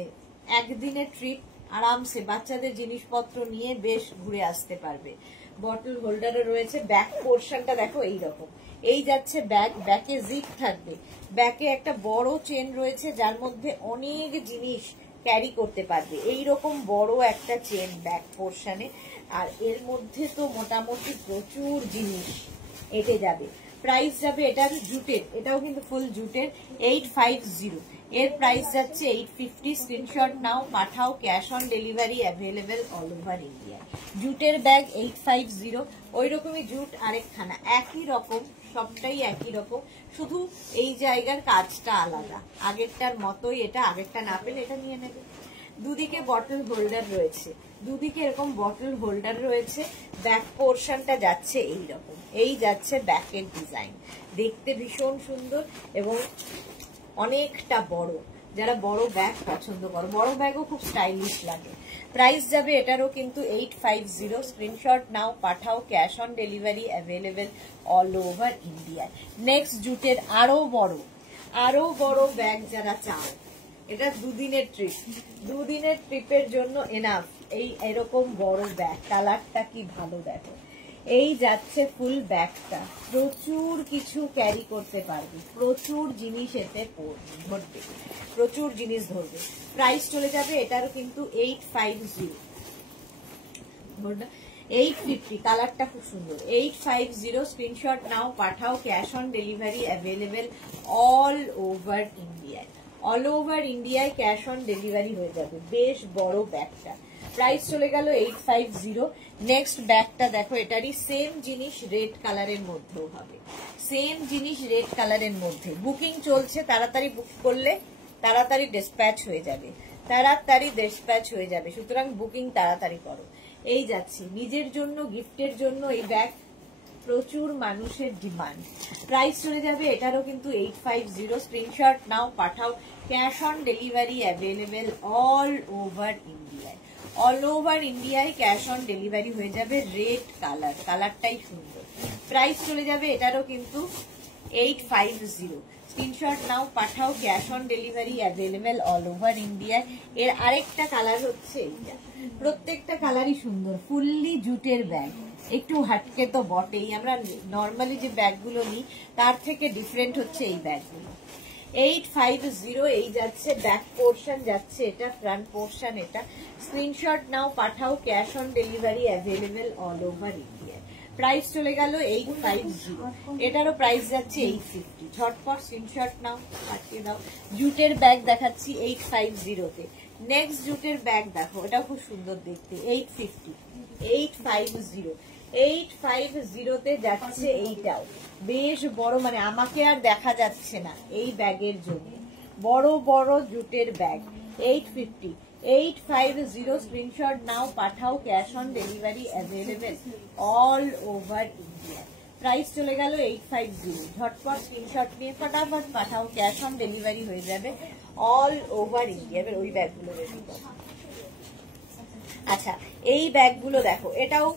একদিনের ট্রিপ, আরামসে বাচ্চাদের জিনিসপত্র নিয়ে বেশ ঘুরে আসতে পারবে। বটল হোল্ডারও রয়েছে। ব্যাক পোর্শনটা দেখো এইরকম, এই যাচ্ছে ব্যাগ, ব্যাকে জিপ থাকবে, ব্যাকে একটা বড় চেন রয়েছে যার মধ্যে অনেক জিনিস ক্যারি করতে পারবে। এইরকম বড় একটা চেন ব্যাক পোর্শনে, আর এর মধ্যে তো মোটামুটি প্রচুর জিনিস এটে যাবে। প্রাইস যাবে এটার জুটের, এটাও কিন্তু ফুল জুটের, 850। এর প্রাইস যাচ্ছে 850। স্ক্রিনশট নাও, পাঠাও, cash on delivery available all over India. জুটের ব্যাগ 850। ওই রকমই জুট আরেকখানা, একই রকম, সবটাই একই রকম, শুধু এই জায়গার কাজটা আলাদা। আগেরটার মতোই এটা, আগেরটা না পেলে এটা নিয়ে নেবে। দুদিকে বটল হোল্ডার রয়েছে, দুদিকে এরকম বটল হোল্ডার রয়েছে। ব্যাক পোর্শনটা যাচ্ছে এইরকম, এই যাচ্ছে ব্যাকের ডিজাইন, দেখতে ভীষণ সুন্দর এবং অনেকটা বড়। যারা বড় ব্যাগ পছন্দ করো, বড় ব্যাগও খুব স্টাইলিশ লাগে। প্রাইস যাবে এটারও কিন্তু 850। স্ক্রিনশট নাও, পাঠাও, cash on delivery available all over India. Next জুটের আরো বড় ব্যাগ যারা চাও, এটা দুদিনের ট্রিপ, দুদিনের ট্রিপের জন্য এনাফ। এই এরকম বড় ব্যাগ, কালারটা কি ভালো দেখো, এই যাচ্ছে ফুল ব্যাগটা, প্রচুর কিছু ক্যারি করতে পারবে, প্রচুর জিনিস এতে ধরবে, প্রচুর জিনিস ধরবে। প্রাইস চলে যাবে এটারও কিন্তু 850, 850। কালারটা খুব সুন্দর, 850। স্ক্রিনশট নাও, পাঠাও, cash on delivery available all over ইন্ডিয়ায়। অল ওভার ইন্ডিয়ায় ক্যাশ অন ডেলিভারি হয়ে যাবে। বেশ বড় ব্যাগটা, প্রাইস চলে গেল 850। নেক্সট ব্যাগটা দেখো, এটারই সেম জিনিস রেড কালারের মধ্যেও হবে, সেম জিনিস রেড কালারের মধ্যে। বুকিং চলছে, তাড়াতাড়ি বুক করলে তাড়াতাড়ি ডিসপ্যাচ হয়ে যাবে, তাড়াতাড়ি ডিসপ্যাচ হয়ে যাবে, সুতরাং বুকিং তাড়াতাড়ি করো। এই যাচ্ছে নিজের জন্য, গিফটের জন্য এই ব্যাগ প্রচুর মানুষের ডিমান্ড। প্রাইস চলে যাবে এটারও কিন্তু 850। স্ক্রিনশট নাও, পাঠাও, cash on delivery available all over ইন্ডিয়ায়। অল ওভার ইন্ডিয়ায় ক্যাশ অন ডেলিভারি হয়ে যাবে। রেড কালার, কালারটাই সুন্দর। প্রাইস চলে যাবে এটারও কিন্তু 850। স্ক্রিনশট নাও, পাঠাও, cash on delivery available all over ইন্ডিয়ায়। এর আরেকটা কালার হচ্ছে এইটা, প্রত্যেকটা কালারই সুন্দর, ফুললি জুটের ব্যাগ। একটু হাটকে তো বটেই, আমরা নর্মালি যে ব্যাগগুলো নিই তার থেকে ডিফারেন্ট হচ্ছে এই ব্যাগগুলো। 850। এই যাচ্ছে ব্যাক পোর্শন, যাচ্ছে এটা ফ্রন্ট পোর্শন। এটা স্ক্রিনশট নাও, পাঠাও, cash on delivery available all over India. Price চলে গেল 850। এটারও প্রাইস যাচ্ছে 850। ঝটপট স্ক্রিনশট নাও, পাঠিয়ে দাও। জুটের ব্যাগ দেখাচ্ছি 850-তে। নেক্সট জুটের ব্যাগ দেখো, এটাও খুব সুন্দর দেখতে, 850, 850, 850-তে যাচ্ছে। এইটাও বেশ বড়, মানে আমাকে আর দেখা যাচ্ছে না এই ব্যাগের জন্য। বড় বড় জুটের ব্যাগ 850, 850। স্ক্রিনশট নাও, পাঠাও, cash on delivery available all over India. Price চলে গেল 850। ঝটপট স্ক্রিনশট নিয়ে ফটাফট পাঠাও, ক্যাশ অন ডেলিভারি হয়ে যাবে অল ওভার ইন্ডিয়া। এবার ওই ব্যাগগুলো রেডি করো। আচ্ছা, এই ব্যাগগুলো দেখো, এটাও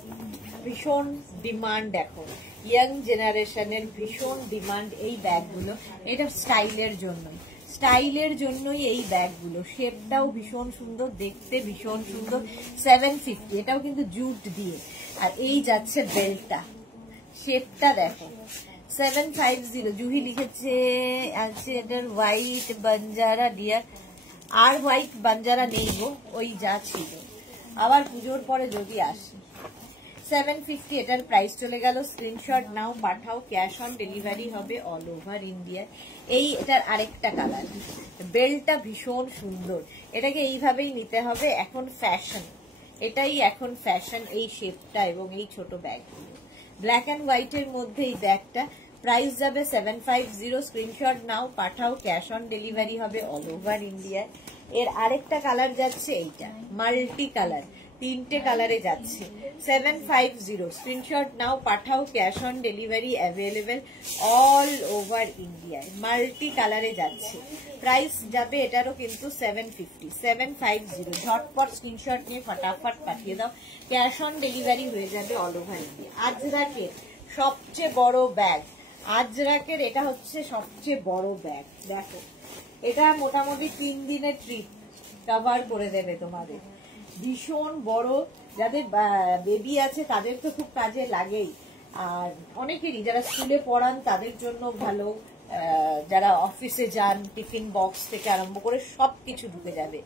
ভীষণ ডিমান্ড, এখন ইয়াং জেনারেশনের ভীষণ ডিমান্ড এই ব্যাগগুলো। এটা স্টাইলের জন্যই, স্টাইলের জন্যই এই ব্যাগগুলো। শেপটাও ভীষণ সুন্দর, দেখতে ভীষণ সুন্দর। 750, এটাও কিন্তু জুট দিয়ে। আর এই যাচ্ছে বেল্টটা, শেপটা দেখো, 750। জুহি লিখেছে আছে এটার হোয়াইট বাঞ্জারা ডিয়ার, আর হোয়াইট বাঞ্জারা নেই গো, ওই যা ছিল, আবার পুজোর পরে যদি আসে। 750 এটার প্রাইস চলে গেল। স্ক্রিনশট নাও, পাঠাও, ক্যাশ অন ডেলিভারি হবে অল ওভার ইন্ডিয়া। এই এটার আরেকটা কালার, বেল্টটা ভীষণ সুন্দর, এটাকে এইভাবেই নিতে হবে, এখন ফ্যাশন, এটাই এখন ফ্যাশন, এই শেপটা এবং এই ছোট ব্যাগগুলো। ব্ল্যাক অ্যান্ড হোয়াইটের মধ্যে এই ব্যাগটা, প্রাইস যাবে 750। স্ক্রিনশট নাও, পাঠাও, ক্যাশ অন ডেলিভারি হবে অল ওভার ইন্ডিয়া। এর আরেকটা কালার যাচ্ছে এইটা, মাল্টি কালার, তিনটে কালারে যাচ্ছে, 750। স্ক্রিনশট নাও, পাঠাও, cash on delivery available all over ইন্ডিয়ায়। মাল্টি কালারে যাচ্ছে। প্রাইস যাবে এটারও কিন্তু 750, 750। ঝটপট স্ক্রিনশট নিয়ে ফটাফট পাঠিয়ে দাও, ক্যাশ অন ডেলিভারি হয়ে যাবে অল ওভার ইন্ডিয়া। আজরাকের সবচেয়ে বড় ব্যাগ, আজরাকের এটা হচ্ছে সবচেয়ে বড় ব্যাগ। দেখো, এটা মোটামুটি 3 দিনের ট্রিপ, কভার করে দেবে তোমাদের। ভীষণ বড়, যাদের বেবি আছে তাদের তো খুব কাজে লাগেই, আর অনেকেরই যারা স্কুলে পড়ান তাদের জন্য ভালো, যারা অফিসে যান টিফিন বক্স থেকে আরম্ভ করে সবকিছু ঢুকে যাবে,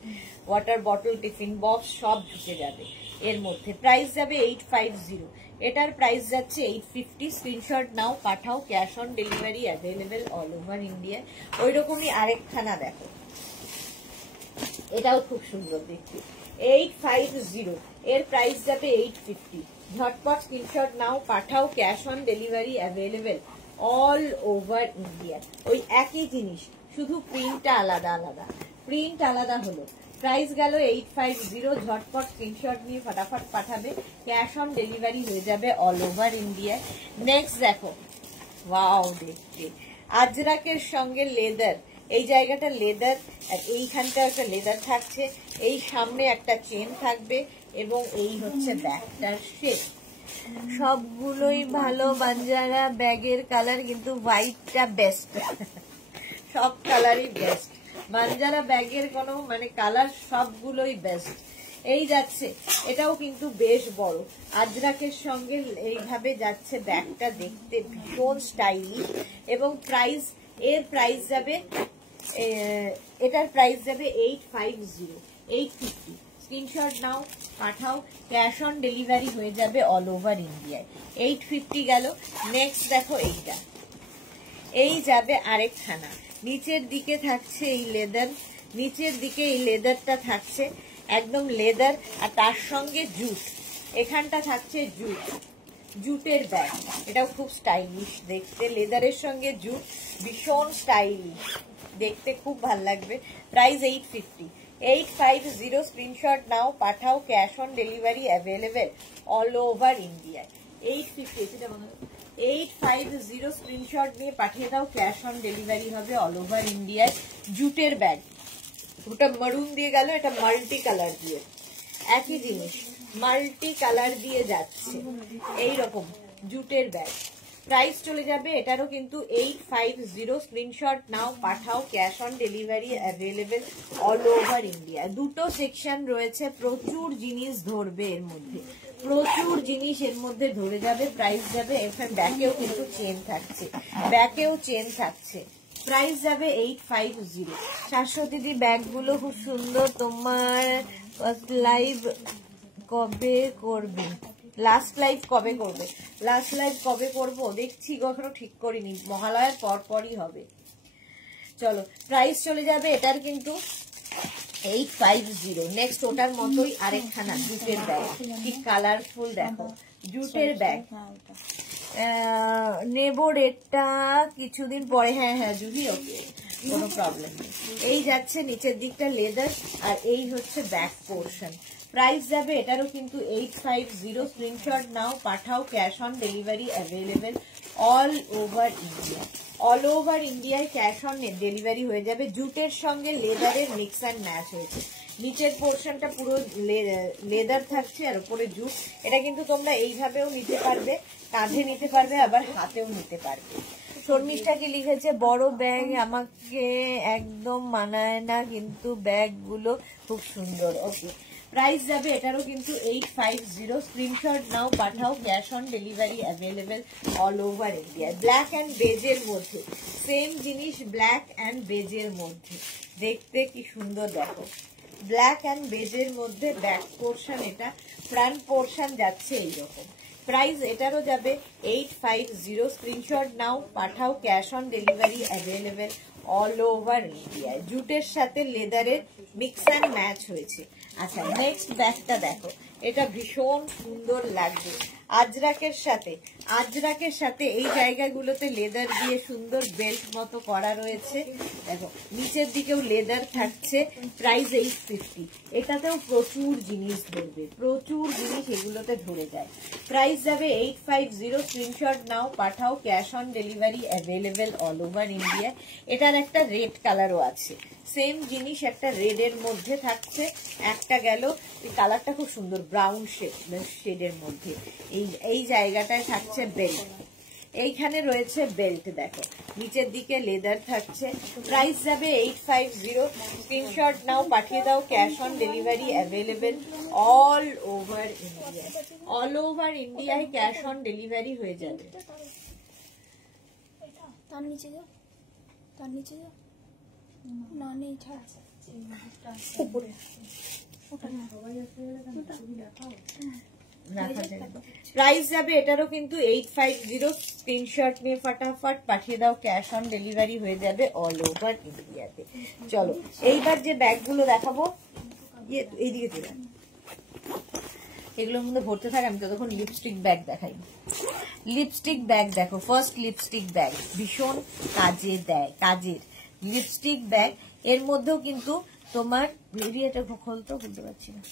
ওয়াটার বটল, টিফিন বক্স সব ঢুকে যাবে এর মধ্যে। প্রাইস যাবে 850, এটার প্রাইস যাচ্ছে 850। স্ক্রিনশট নাও, পাঠাও, cash on delivery available all over India. ওই রকমই আরেকখানা দেখো, এটাও খুব সুন্দর দেখতে, 850, এর প্রাইস যাবে 850। ঝটপট স্ক্রিনশট নাও, পাঠাও, cash on delivery available all over India. ওই একই জিনিস, শুধু প্রিন্টটা আলাদা আলাদা, প্রিন্ট আলাদা হলো। প্রাইস গেল 850। ঝটপট স্ক্রিনশট নিয়ে ফটাফট পাঠাবে, ক্যাশ অন ডেলিভারি হয়ে যাবে অল ওভার ইন্ডিয়ায়। নেক্সট দেখো, ওয়াও দেখতে, আজরাকের সঙ্গে লেদার, এই জায়গাটা লেদার, আর এইখানটা একটা লেদার থাকছে, এই সামনে একটা চেন থাকবে, এবং এই হচ্ছে ব্যাগটার শেপ। সবগুলোই ভালো বাঞ্জারা ব্যাগের কালার, কিন্তু হোয়াইটটা বেস্ট। সব কালারই বেস্ট, বাঞ্জারা ব্যাগের কোনো মানে কালার সবগুলোই বেস্ট। এই যাচ্ছে, এটাও কিন্তু বেশ বড়, আজরাকের সঙ্গে এইভাবে যাচ্ছে ব্যাগটা, দেখতে ভীষণ স্টাইলিশ। এবং প্রাইস, এর প্রাইস যাবে, এটার প্রাইস যাবে 850, 850। স্ক্রিনশট নাও, পাঠাও, ক্যাশ অন ডেলিভারি হয়ে যাবে অল ওভার ইন্ডিয়ায়। 850 গেল। নেক্সট দেখো এইটা, এই যাবে আরেকখানা, নিচের দিকে থাকছে এই লেদার, নিচের দিকে এই লেদারটা থাকছে একদম লেদার, আর তার সঙ্গে জুট, এখানটা থাকছে জুট, জুটের ব্যাগ। এটাও খুব স্টাইলিশ দেখতে, লেদারের সঙ্গে জুট, ভীষণ স্টাইলিশ দেখতে, খুব ভাল লাগবে। প্রাইস 850, 850। স্ক্রিনশট নাও, পাঠাও, cash on delivery available all over ইন্ডিয়ায়। 850 স্ক্রিনশট নিয়ে পাঠিয়ে দাও, ক্যাশ অন ডেলিভারি হবে অল ওভার ইন্ডিয়ায়। জুটের ব্যাগ, ওটা মারুন দিয়ে গেল, এটা মাল্টি কালার দিয়ে, একই জিনিস মাল্টি কালার দিয়ে যাচ্ছে, এইরকম জুটের ব্যাগ। প্রাইস চলে যাবে এটারও কিন্তু 850। স্ক্রিনশট নাও, পাঠাও, cash on delivery available all over India. দুটো সেকশন রয়েছে, প্রচুর জিনিস ধরবে এর মধ্যে, প্রচুর জিনিস এর মধ্যে ধরে যাবে। প্রাইস যাবে, ব্যাকেও কিন্তু চেন থাকছে, ব্যাকেও চেন থাকছে। প্রাইস যাবে 850। শাশ্বতী ব্যাগগুলো খুব সুন্দর। তোমার লাইভ কবে করবে? লাস্ট লাইভ কবে করবে? লাস্ট লাইভ কবে করবো দেখছি, এখনো ঠিক করিনি, মহালয়ার পরপরই হবে। চলো, প্রাইস চলে যাবে এটার কিন্তু 850। নেক্সট ওটার মতোই আরেকখানা জুটের ব্যাগ, কি কালারফুল দেখো, জুটের ব্যাগ। নেব রেটটা কিছুদিন পরে। হ্যাঁ হ্যাঁ জুহি, ওকে, কোনো প্রবলেম নেই। এই যাচ্ছে নিচের দিকটা লেদার, আর এই হচ্ছে ব্যাক পোর্শন। প্রাইস যাবে এটারও কিন্তু 850। স্ক্রিনশট নাও, পাঠাও, cash on delivery available all over India. All over ইন্ডিয়ায় ক্যাশ অন ডেলিভারি হয়ে যাবে। জুটের সঙ্গে লেদারের মিক্স অ্যান্ড ম্যাচ হয়েছে, নিচের পোর্শনটা পুরো লেদার থাকছে আর উপরে জুট। এটা কিন্তু তোমরা এইভাবেও নিতে পারবে, কাঁধে নিতে পারবে, আবার হাতেও নিতে পারবে। শর্মিষ্ঠা কি লিখেছে, বড় ব্যাগ আমাকে একদম মানায় না, কিন্তু ব্যাগগুলো খুব সুন্দর। ওকে, প্রাইস যাবে এটারও কিন্তু 850। স্ক্রিনশট নাও, পাঠাও, cash on delivery available all over India. Black and বেজের মধ্যে, সেম জিনিস ব্ল্যাক অ্যান্ড বেজের মধ্যে, দেখতে কি সুন্দর দেখো, ব্ল্যাক অ্যান্ড বেজের মধ্যে ব্যাক পোর্শন, এটা ফ্রন্ট পোর্শন যাচ্ছে এইরকম। প্রাইস এটারও যাবে 850। স্ক্রিনশট নাও, পাঠাও, cash on delivery available all over ইন্ডিয়ায়। জুটের সাথে লেদারের মিক্স অ্যান্ড ম্যাচ হয়েছে। আচ্ছা, নেক্সট ব্যাগটা দেখো, এটা ভীষণ সুন্দর লাগবে। আজরাকের সাথে এই জায়গাগুলোতে লেদার দিয়ে সুন্দর বেল্ট মতো করা রয়েছে, দেখো নিচের দিকেও লেদার থাকছে। প্রাইস 850। এটাতেও প্রচুর জিনিস ধরবে, প্রচুর জিনিস এগুলোতে ধরে যায়। প্রাইস যাবে 850। স্ক্রিনশট নাও, পাঠাও, cash on delivery available all over India. এটার একটা রেড কালারও আছে, সেম জিনিস একটা রেডের মধ্যে থাকছে, একটা গেল, এই কালারটা খুব সুন্দর ব্রাউন শেডের মধ্যে। এই জায়গাটায় থাকছে বেল্ট, এইখানে রয়েছে বেল্ট, দেখো নিচের দিকে লেদার থাকছে, প্রাইস যাবে 850। স্ক্রিনশট নাও, পাঠিয়ে দাও, cash on delivery available all over India. All over ইন্ডিয়ায় ক্যাশ অন ডেলিভারি হয়ে যাবে। তার নিচে যাও, তার নিচে যাও, না নেই, ছাড় উপরে প্রাইস যাবে এটারও কিন্তু 850। স্ক্রিনশট নিয়ে ফটাফট পাঠিয়ে দাও, ক্যাশ অন ডেলিভারি হয়ে যাবে অল ওভার ইন্ডিয়াতে। চলো এইবার যে ব্যাগগুলো দেখাবো, এইদিকে দিলাম, এগুলোর মধ্যে ভরতে থাকে, আমি ততক্ষণ লিপস্টিক ব্যাগ দেখাই। লিপস্টিক ব্যাগ দেখো, ফার্স্ট লিপস্টিক ব্যাগ ভীষণ কাজে দেয়, কাজের লিপস্টিক ব্যাগ। এর মধ্যেও কিন্তু তোমার এটা খুলতে পারছি না,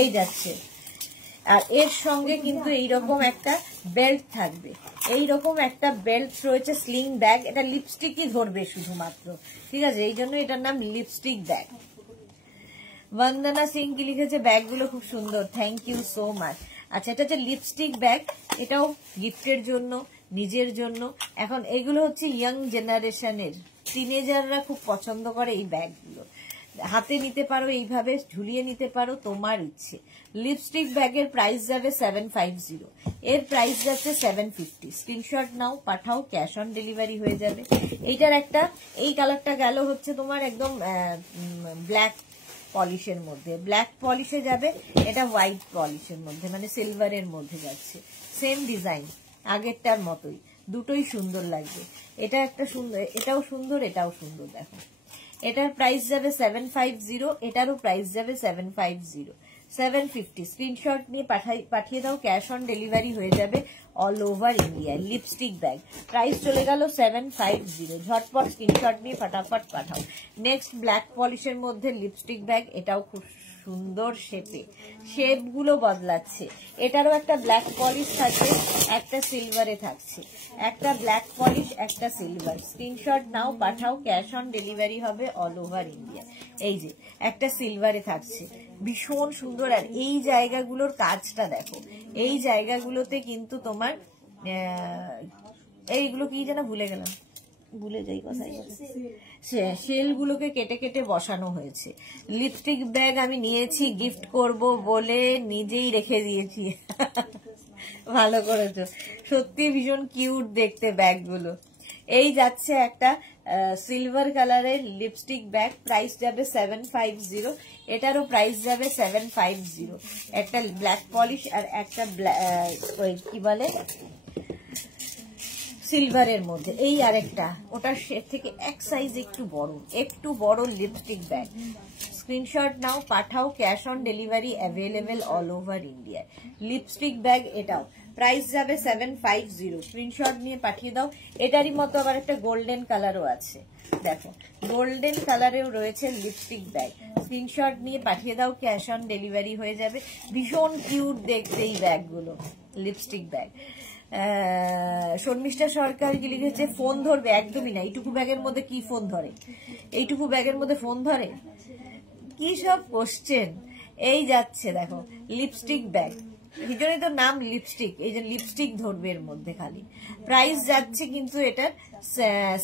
এই যাচ্ছে। আর এর সঙ্গে কিন্তু এইরকম একটা বেল্ট থাকবে, এইরকম একটা বেল্ট রয়েছে, স্লিং ব্যাগ। এটা লিপস্টিকই ধরবে শুধুমাত্র, ঠিক আছে, এই জন্য এটার নাম লিপস্টিক ব্যাগ। বন্দনা সিং কি লিখেছে, ব্যাগগুলো খুব সুন্দর, থ্যাংক ইউ সো মাচ। আচ্ছা, এটা হচ্ছে লিপস্টিক ব্যাগ, এটাও গিফটের জন্য, নিজের জন্য। এখন এগুলো হচ্ছে ইয়াং জেনারেশনের, টিনেজাররা খুব পছন্দ করে এই ব্যাগগুলো। হাতে নিতে পারো, এইভাবে ঝুলিয়ে নিতে পারো, তোমার ইচ্ছে। লিপস্টিক ব্যাগের প্রাইস যাবে 750, এর প্রাইস যাচ্ছে 750। স্ক্রিনশট নাও, পাঠাও, ক্যাশ অন ডেলিভারি হয়ে যাবে। এইটার একটা, এই কালারটা গেল হচ্ছে তোমার একদম ব্ল্যাক পলিশের মধ্যে, ব্ল্যাক পলিশে যাবে। এটা হোয়াইট পলিশের মধ্যে, মানে সিলভারের মধ্যে যাচ্ছে, সেম ডিজাইন আগেরটার মতোই, দুটোই সুন্দর লাগবে। এটা একটা সুন্দর, এটাও সুন্দর, এটাও সুন্দর। দেখো এটার প্রাইস যাবে 750, এটারও প্রাইস যাবে 750, 750। স্ক্রিনশট নিয়ে পাঠিয়ে দাও, ক্যাশ অন ডেলিভারি হয়ে যাবে all over India. Lipstick bag price চলে গেল 750, ঝটপট স্ক্রিনশট নিয়ে ফটাফট পাঠাও। নেক্সট ব্ল্যাক পলিশের মধ্যে লিপস্টিক ব্যাগ, এটাও খুব সুন্দর শেপে, শেপ গুলো বদলাচ্ছে। এটারও একটা ব্ল্যাক পলিশ থাকবে, একটা সিলভারে থাকছে, একটা ব্ল্যাক পলিশ, একটা সিলভার। স্ক্রিনশট নাও, পাঠাও, ক্যাশ অন ডেলিভারি হবে অল ওভার ইন্ডিয়া। এই যে একটা সিলভারে থাকছে, ভীষণ সুন্দর। আর এই জায়গাগুলোর কাজটা দেখো, এই জায়গাগুলোতে কিন্তু তোমার এইগুলো কি যেন ভুলে গেলাম, ভুলে যাই কথাই, শেলগুলোকে কেটে কেটে বসানো হয়েছে। লিপস্টিক ব্যাগ আমি নিয়েছি গিফট করব বলে, নিজেই রেখে দিয়েছি। ভালো করেছো, সত্যি ভীষণ কিউট দেখতে ব্যাগগুলো। এই যাচ্ছে একটা সিলভার কালারের লিপস্টিক ব্যাগ, প্রাইস যাবে 750, এটারও প্রাইস যাবে 750। একটা ব্ল্যাক পলিশ আর একটা কি বলে সিলভারের মধ্যে, এই আরেকটা, ওটার থেকে এক সাইজ একটু বড় লিপস্টিক ব্যাগ। স্ক্রিনশট নাও, পাঠাও, cash on delivery available all over India. Lipstick bag, এটাও প্রাইস যাবে 750। স্ক্রিনশট নিয়ে পাঠিয়ে দাও। এটারই মতো আবার একটা গোল্ডেন কালারও আছে, দেখো গোল্ডেন কালারেও রয়েছে লিপস্টিক ব্যাগ। স্ক্রিনশট নিয়ে পাঠিয়ে দাও, ক্যাশ অন ডেলিভারি হয়ে যাবে। ভীষণ কিউট দেখতে এই ব্যাগগুলো, লিপস্টিক ব্যাগ। শর্মিষ্ঠা সরকার কি লিখেছে, ফোন ধরবে? একদমই না, এইটুকু ব্যাগের মধ্যে কি ফোন ধরে? এইটুকু ব্যাগের মধ্যে ফোন ধরে? কি সব কোশ্চেন। এই যাচ্ছে দেখো লিপস্টিক ব্যাগ, ভিতরে তো নাম লিপস্টিক, এই যে লিপস্টিক ধরবে এর মধ্যে খালি। প্রাইস যাচ্ছে কিন্তু এটার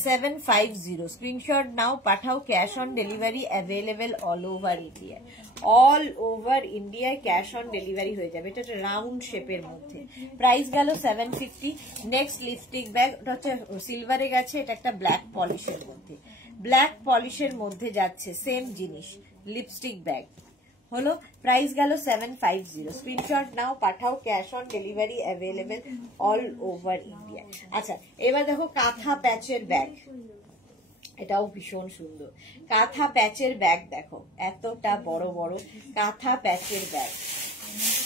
750। স্ক্রিনশট নাও, পাঠাও, cash on delivery available all over India. All over ইন্ডিয়ায় ক্যাশ অন ডেলিভারি হয়ে যাবে। এটা একটা রাউন্ড শেপের মধ্যে, প্রাইস গেল 750। নেক্সট লিপস্টিক ব্যাগ, ওটা হচ্ছে সিলভারে গেছে, এটা একটা ব্ল্যাক পলিশের মধ্যে, ব্ল্যাক পলিশের মধ্যে যাচ্ছে সেম জিনিস, লিপস্টিক ব্যাগ হলো, প্রাইস গেল 750। স্ক্রিনশট নাও, পাঠাও, cash on delivery available all over India. আচ্ছা, এবার দেখো কাঁথা প্যাচের ব্যাগ, এটাও ভীষণ সুন্দর। কাঁথা প্যাচের ব্যাগ দেখো, এতটা বড় বড় কাঁথা প্যাচের ব্যাগ।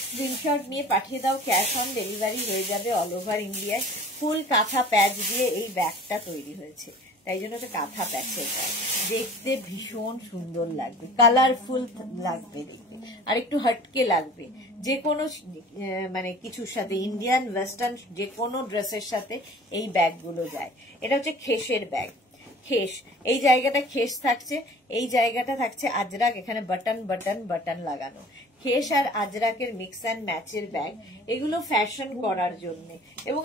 স্ক্রিনশট নিয়ে পাঠিয়ে দাও, ক্যাশ অন ডেলিভারি হয়ে যাবে অল ওভার ইন্ডিয়ায়। ফুল কাঁথা প্যাচ দিয়ে এই ব্যাগটা তৈরি হয়েছে, তাই জন্য তো কাঁথা প্যাচের ব্যাগ। দেখতে ভীষণ সুন্দর লাগবে, কালারফুল লাগবে দেখতে, আর একটু হটকে লাগবে যে কোনো মানে কিছুর সাথে, ইন্ডিয়ান ওয়েস্টার্ন যে কোনো ড্রেসের সাথে এই ব্যাগগুলো যায়। এটা হচ্ছে খেসের ব্যাগ, খেস, এই জায়গাটা খেস থাকছে, এই জায়গাটা থাকছে আজরাক, এখানে বাটন বাটন বাটন লাগানো। খেস আর আজরাকের মিক্স অ্যান্ড ম্যাচের ব্যাগ, এগুলো ফ্যাশন করার জন্য এবং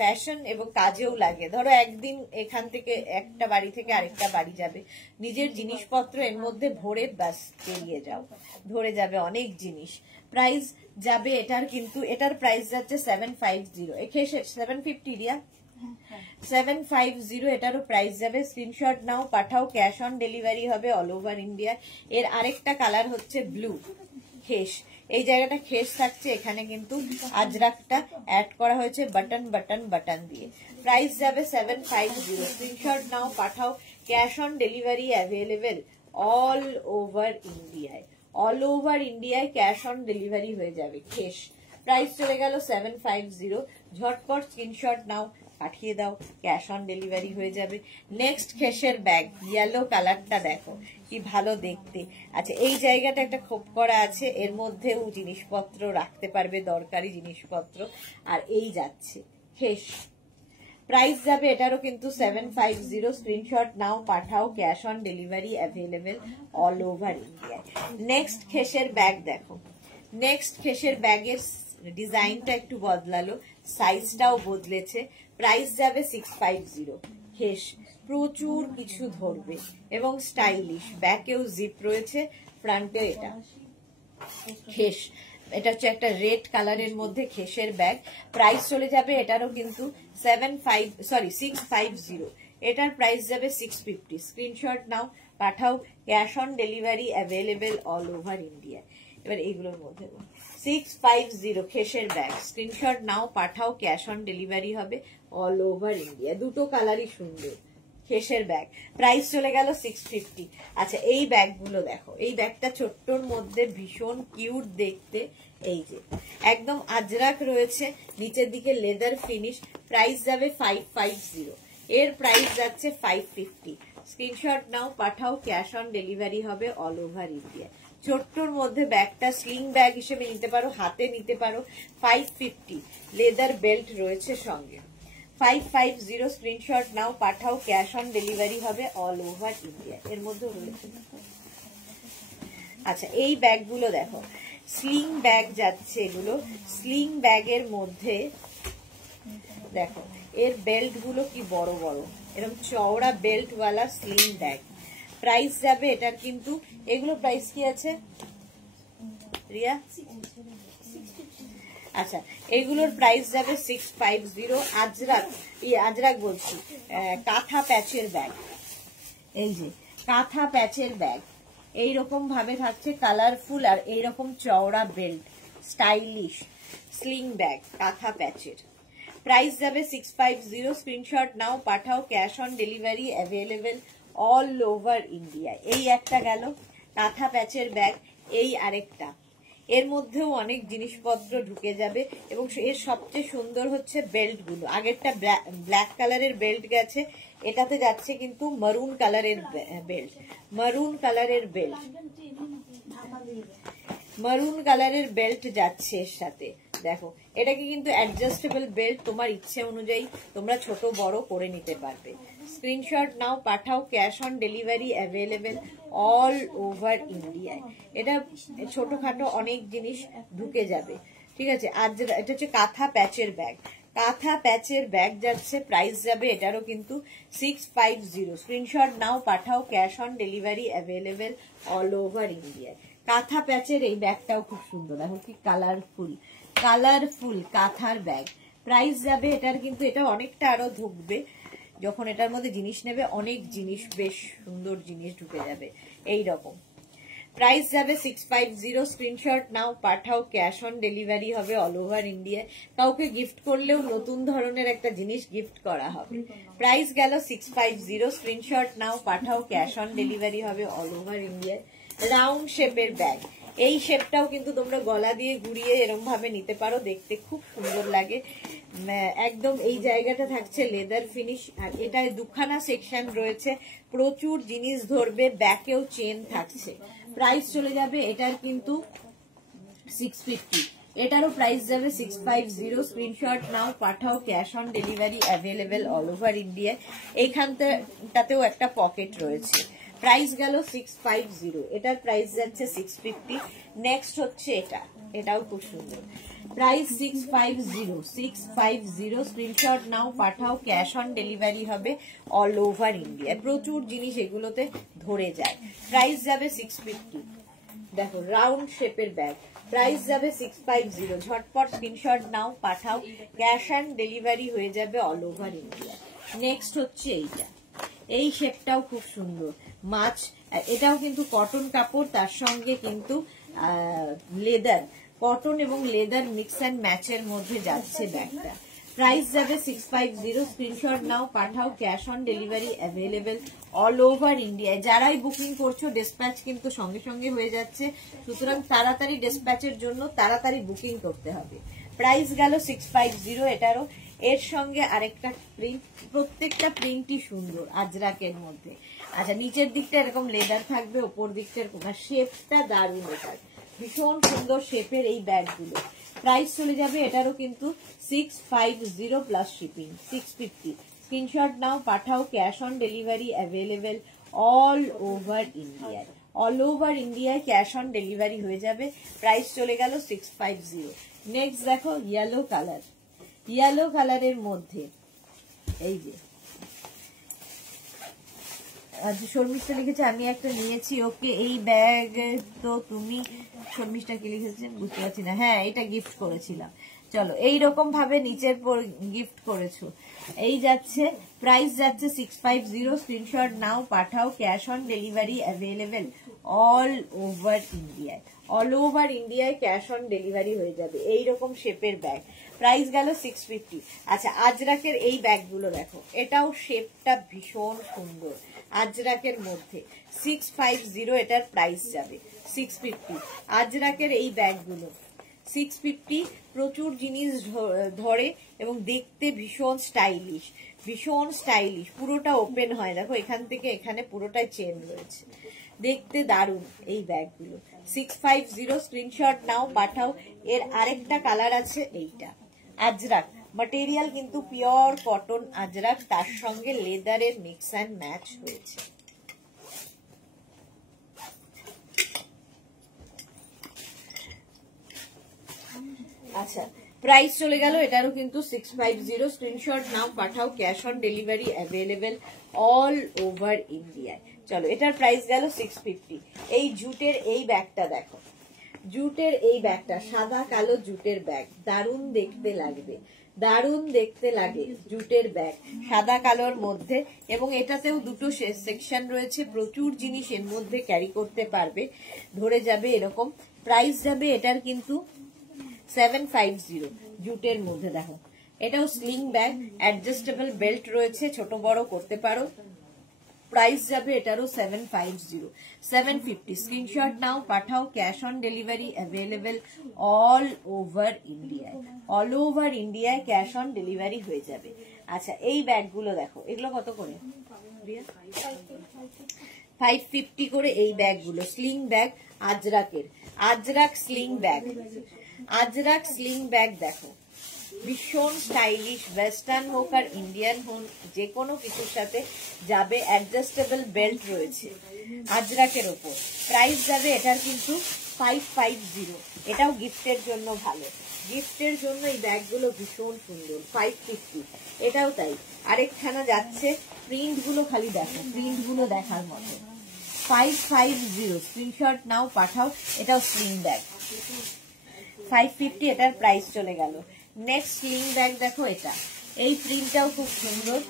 ফ্যাশন এবং কাজেও লাগে। ধরো একদিন এখান থেকে একটা বাড়ি থেকে আরেকটা বাড়ি যাবে, নিজের জিনিসপত্র এর মধ্যে ভরে ব্যাস বেরিয়ে যাও, ধরে যাবে অনেক জিনিস। প্রাইস যাবে এটার, কিন্তু এটার প্রাইস যাচ্ছে 750, খেস 750 রিয়া, 750 এটারও প্রাইস যাবে। স্ক্রিনশট নাও, পাঠাও, ক্যাশ অন ডেলিভারি হবে অল ওভার ইন্ডিয়া। এর আরেকটা কালার হচ্ছে ব্লু খেস, এই জায়গাটা খেস থাকছে, এখানে কিন্তু আজরাকটা অ্যাড করা হয়েছে বাটন বাটন বাটন দিয়ে। প্রাইস যাবে 750। স্ক্রিনশট নাও, পাঠাও, cash on delivery available all over ইন্ডিয়ায়। অল ওভার ইন্ডিয়ায় ক্যাশ অন ডেলিভারি হয়ে যাবে খেস। প্রাইস চলে গেল 750। ঝটপট স্ক্রিনশট নাও, পাঠিয়ে দাও, ক্যাশ অন ডেলিভারি হয়ে যাবে। নেক্সট খেসের ব্যাগ, ইয়েলো কালারটা দেখো কি ভালো দেখতে। আচ্ছা, এই জায়গাটা একটা খোপ করা আছে, এর মধ্যেও জিনিসপত্র রাখতে পারবে, দরকারি জিনিসপত্র। আর এই যাচ্ছে খেস, প্রাইস যাবে এটারও কিন্তু 750। স্ক্রিনশট নাও, পাঠাও, cash on delivery available all over India. Next খেসের ব্যাগ দেখো, নেক্সট খেসের ব্যাগের ডিজাইনটা একটু বদলালো, সাইজটাও বদলেছে। প্রাইস যাবে 650। খেস প্রচুর কিছু ধরবে এবং স্টাইলিশ, ব্যাকেও জিপ রয়েছে, ফ্রন্টে এটা খেস। এটা হচ্ছে একটা রেড কালারের মধ্যে খেসের ব্যাগ। প্রাইস চলে যাবে এটারও কিন্তু 650। এটার প্রাইস যাবে 650। স্ক্রিনশট নাও, পাঠাও, cash on delivery available all over India. এবার এইগুলোর মধ্যে 650 খেসের ব্যাগ, স্ক্রিনশট নাও, পাঠাও, ক্যাশ অন ডেলিভারি হবে অল ওভার ইন্ডিয়া। দুটো কালারই সুন্দর খেসের ব্যাগ। প্রাইস চলে গেল 650। আচ্ছা, এই ব্যাগগুলো দেখো, এই ব্যাগটা ছোট্টর মধ্যে ভীষণ কিউট দেখতে। এই যে একদম আজরাক রয়েছে, নিচের দিকে লেদার ফিনিশ। প্রাইস যাবে 550। এর প্রাইস যাচ্ছে 550। স্ক্রিনশট নাও, পাঠাও, ক্যাশ অন ডেলিভারি হবে অল ওভার ইন্ডিয়া। ছোট্টর মধ্যে ব্যাগটা স্লিং ব্যাগ হিসেবে নিতে পারো, হাতে নিতে পারো। 550, লেদার বেল্ট রয়েছে সঙ্গে। 550। স্ক্রিনশট নাও, পাঠাও, ক্যাশ অন ডেলিভারি হবে অল ওভার ইন্ডিয়া। এর মধ্যে রয়েছে। আচ্ছা, এই ব্যাগগুলো দেখো, স্লিং ব্যাগ যাচ্ছে এগুলো। স্লিং ব্যাগের মধ্যে দেখো এর বেল্ট গুলো কি বড় বড়, এরকম চওড়া বেল্ট ওয়ালা স্লিং ব্যাগ। প্রাইস যাবে এটার কিন্তু, এগুলো প্রাইস কি আছে রিয়া? আচ্ছা, এগুলোর প্রাইস যাবে 650। আজরাক বলছি, কাঁথা প্যাচের ব্যাগ। এই যে কাঁথা প্যাচের ব্যাগ এইরকম ভাবে থাকছে, কালারফুল আর এইরকম চওড়া বেল্ট, স্টাইলিশ স্লিং ব্যাগ কাঁথা প্যাচের। প্রাইস যাবে 650। স্ক্রিনশট নাও, পাঠাও, cash on delivery available all over India. এই একটা গেল কাঁথা প্যাচের ব্যাগ, এই আরেকটা। এর মধ্যেও অনেক জিনিসপত্র ঢুকে যাবে এবং এর সবচেয়ে সুন্দর হচ্ছে বেল্ট গুলো। আগেরটা ব্ল্যাক কালারের বেল্ট গেছে, এটাতে যাচ্ছে কিন্তু মারুন কালারের বেল্ট। মারুন কালারের বেল্ট, মারুন কালারের বেল্ট যাচ্ছে এর সাথে। দেখো, এটাকে কিন্তু অ্যাডজাস্টেবল বেল্ট, তোমার ইচ্ছে অনুযায়ী তোমরা ছোট বড় করে নিতে পারবে। স্ক্রিনশট নাও, পাঠাও, cash on delivery available all over ইন্ডিয়ায়। এটা ছোটখাটো অনেক জিনিস ঢুকে যাবে, ঠিক আছে। আর এটা হচ্ছে কাঁথা প্যাচের ব্যাগ। কাঁথা প্যাচের ব্যাগ যাচ্ছে, প্রাইস যাবে এটারও কিন্তু 650। স্ক্রিনশট নাও, পাঠাও, cash on delivery available all over ইন্ডিয়ায়। কাঁথা প্যাচের এই ব্যাগটাও খুব সুন্দর, দেখো কি কালারফুল, কালারফুল কাঁথার ব্যাগ। প্রাইস যাবে এটার কিন্তু, এটা অনেকটা আরো ঢুকবে যখন এটার মধ্যে জিনিস নেবে, অনেক জিনিস, বেশ সুন্দর জিনিস ঢুকে যাবে এই রকম। প্রাইস যাবে 650। স্ক্রিনশট নাও, পাঠাও, ক্যাশ অন ডেলিভারি হবে অল ওভার ইন্ডিয়া। কাউকে গিফট করলেও নতুন ধরনের একটা জিনিস গিফট করা হবে। প্রাইস গেল 650। স্ক্রিনশট নাও, পাঠাও, ক্যাশ অন ডেলিভারি হবে অল ওভার ইন্ডিয়া। রাউন্ড শেপের ব্যাগ, এই শেপটাও কিন্তু তোমরা গলা দিয়ে ঘুরিয়ে এরকম ভাবে নিতে পারো, দেখতে খুব সুন্দর লাগে। একদম এই জায়গাটা থাকছে লেদার ফিনিশ, আর এটায় দুখানা সেকশন রয়েছে, প্রচুর জিনিস ধরবে, ব্যাকেও চেন থাকছে। প্রাইস চলে যাবে এটার কিন্তু 650। এটারও প্রাইস যাবে 650। স্ক্রিনশট নাও, পাঠাও, cash on delivery available all over India. এইখানটাতেও একটা পকেট রয়েছে। প্রাইস গেল 650, এটার প্রাইস যাচ্ছে 650। নেক্সট হচ্ছে এটাও খুব সুন্দর, প্রাইস 650। স্ক্রিনশট নাও, পাঠাও, ক্যাশ অন ডেলিভারি হবে অল ওভার ইন্ডিয়া। প্রচুর জিনিস এগুলোতে ধরে যায়। প্রাইস যাবে 650। দেখো রাউন্ড শেপের ব্যাগ, প্রাইস যাবে 650। ঝটপট স্ক্রিনশট নাও, পাঠাও, ক্যাশ অন ডেলিভারি হয়ে যাবে অল ওভার ইন্ডিয়া। নেক্সট হচ্ছে এই শেপটাও খুব সুন্দর, মাছ। এটাও কিন্তু কটন কাপড়, তার সঙ্গে কিন্তু লেদার, কটন এবং লেদার মিক্স অ্যান্ড ম্যাচের মধ্যে যাচ্ছে ব্যাগটা। প্রাইস যাবে 650। স্ক্রিনশট নাও, পাঠাও, cash on delivery available all over ইন্ডিয়ায়। যারাই বুকিং করছো ডিসপ্যাচ কিন্তু সঙ্গে সঙ্গে হয়ে যাচ্ছে, সুতরাং তাড়াতাড়ি ডিসপ্যাচের জন্য তাড়াতাড়ি বুকিং করতে হবে। প্রাইস গেল 650 এটারও। এর সঙ্গে আরেকটা প্রিন্ট, প্রত্যেকটা প্রিন্টই সুন্দর আজরাকের মধ্যে। আচ্ছা, নিচের দিকটা এরকম লেদার থাকবে, ওপর দিকটা এরকম, শেপটা দারুণ, এটার ভীষণ সুন্দর শেপের এই ব্যাগগুলো। প্রাইস চলে যাবে এটারও কিন্তু 650 প্লাস শিপিং, 650। স্ক্রিনশট নাও, পাঠাও, cash on delivery available all over ইন্ডিয়ায়। অল ওভার ইন্ডিয়ায় ক্যাশ অন ডেলিভারি হয়ে যাবে। প্রাইস চলে গেল 650। নেক্সট দেখো ইয়েলো কালার, ইয়েলো কালারের মধ্যে এই যে শর্মিষ্ঠা লিখেছে আমি একটা নিয়েছি, ওকে। এই ব্যাগ তো তুমি, শর্মিষ্ঠা কি লিখেছেন বুঝতে পারছি না। হ্যাঁ, এটা গিফট করেছিলাম। চলো, এইরকম ভাবে নিচের পর গিফট করেছো। এই যাচ্ছে, প্রাইস যাচ্ছে 650। স্ক্রিনশট নাও, পাঠাও, cash on delivery available all over ইন্ডিয়ায়। অল ওভার ইন্ডিয়ায় ক্যাশ অন ডেলিভারি হয়ে যাবে। এইরকম শেপের ব্যাগ, প্রাইস গেল 650। আচ্ছা, আজরাকের এই ব্যাগগুলো দেখো, এটাও শেপটা ভীষণ সুন্দর আজরাকের মধ্যে। 650 এটার প্রাইস যাবে 650। আজরাকের এই ব্যাগগুলো 650, প্রচুর জিনিস ধরে এবং দেখতে ভীষণ স্টাইলিশ, ভীষণ স্টাইলিশ। পুরোটা ওপেন হয়, দেখো এখান থেকে এখানে পুরোটাই চেন রয়েছে, দেখতে দারুণ এই ব্যাগগুলো। 650। স্ক্রিনশট নাও, পাঠাও। এর আরেকটা কালার আছে এইটা, আজরাক ম্যাটেরিয়াল কিন্তু পিওর কটন আজরাক, তার সঙ্গে লেদারের মিক্স অ্যান্ড ম্যাচ হয়েছে। আচ্ছা, প্রাইস চলে গেল এটারও কিন্তু 650। স্ক্রিনশট নাও, পাঠাও, cash on delivery available all over ইন্ডিয়ায়। চলো, এটার প্রাইস গেল 650। এই জুটের এই ব্যাগটা দেখো, জুটের এই ব্যাগটা, সাদা কালো জুটের ব্যাগ, দারুণ দেখতে লাগবে, দারুণ দেখতে লাগে জুটের ব্যাগ সাদা কালোর মধ্যে। এবং এটাতেও দুটো সেকশন রয়েছে, প্রচুর জিনিস এর মধ্যে ক্যারি করতে পারবে, ধরে যাবে এরকম। প্রাইস যাবে এটার কিন্তু 750 জুটের মধ্যে। দেখো, এটাও স্লিং ব্যাগ, অ্যাডজাস্টেবল বেল্ট রয়েছে, ছোট বড় করতে পারো। প্রাইস যাবে এটারও 750। স্ক্রিনশট নাও, পাঠাও, cash on delivery available all over ইন্ডিয়ায়। অল ওভার ইন্ডিয়ায় ক্যাশ অন ডেলিভারি হয়ে যাবে। আচ্ছা, এই ব্যাগগুলো দেখো, এগুলো কত করে? 550 করে এই ব্যাগগুলো, স্লিং ব্যাগ আজরাকের, Ajrak sling bag, Ajrak sling bag দেখো, ভীষণ স্টাইলিশ। ওয়েস্টার্ন হোক আর ইন্ডিয়ান হোক, যে কোনো কিছুর সাথে যাবে। অ্যাডজাস্টেবল বেল্ট রয়েছে আজরাকের ওপর। প্রাইস যাবে এটার কিন্তু 550। এটাও গিফটের জন্য ভালো, গিফটের জন্য এই ব্যাগগুলো ভীষণ সুন্দর। 550, এটাও তাই। আরেকখানা যাচ্ছে, প্রিন্টগুলো খালি দেখো, প্রিন্টগুলো দেখার মতো। 550। স্ক্রিনশট নাও, পাঠাও। এটাও স্লিং ব্যাগ, 550 এটার প্রাইস চলে গেল। নেক্সট স্লিং ব্যাগ দেখো, এটা এই প্রিন্টটাও খুব সুন্দর।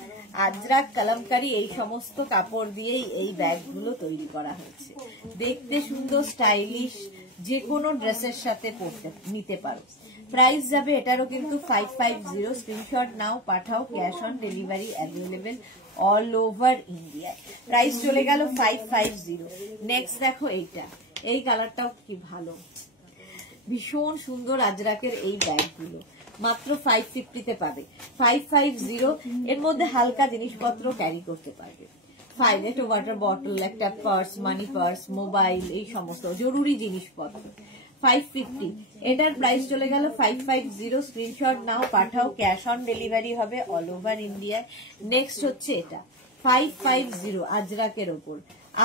আজরাক, কালামকারী এই সমস্ত কাপড় দিয়েই এই ব্যাগগুলো তৈরি করা হয়েছে, দেখতে সুন্দর, স্টাইলিশ, যে কোনো ড্রেসের সাথে পরতে নিতে পারো। প্রাইস যাবে এটারও কিন্তু 550। স্ক্রিনশট নাও, পাঠাও, cash on delivery available all over ইন্ডিয়ায়। প্রাইস চলে গেল 550। নেক্সট দেখো এইটা, এই কালারটাও কি ভালো, ভীষণ সুন্দর আজরাকের এই ব্যাগগুলো, মাত্র 550-তে পাবে। 550, এর মধ্যে হালকা জিনিসপত্র ক্যারি করতে পারবে। একটা ওয়াটার বটল, একটা পার্স, মানি পার্স, মোবাইল, এই সমস্ত জরুরি জিনিসপত্র 550, এটার প্রাইস চলে গেল 550। স্ক্রিনশট নাও, পাঠাও, ক্যাশ অন ডেলিভারি হবে অল ওভার ইন্ডিয়ায়। নেক্সট হচ্ছে এটা 550 আজরাকের ওপর,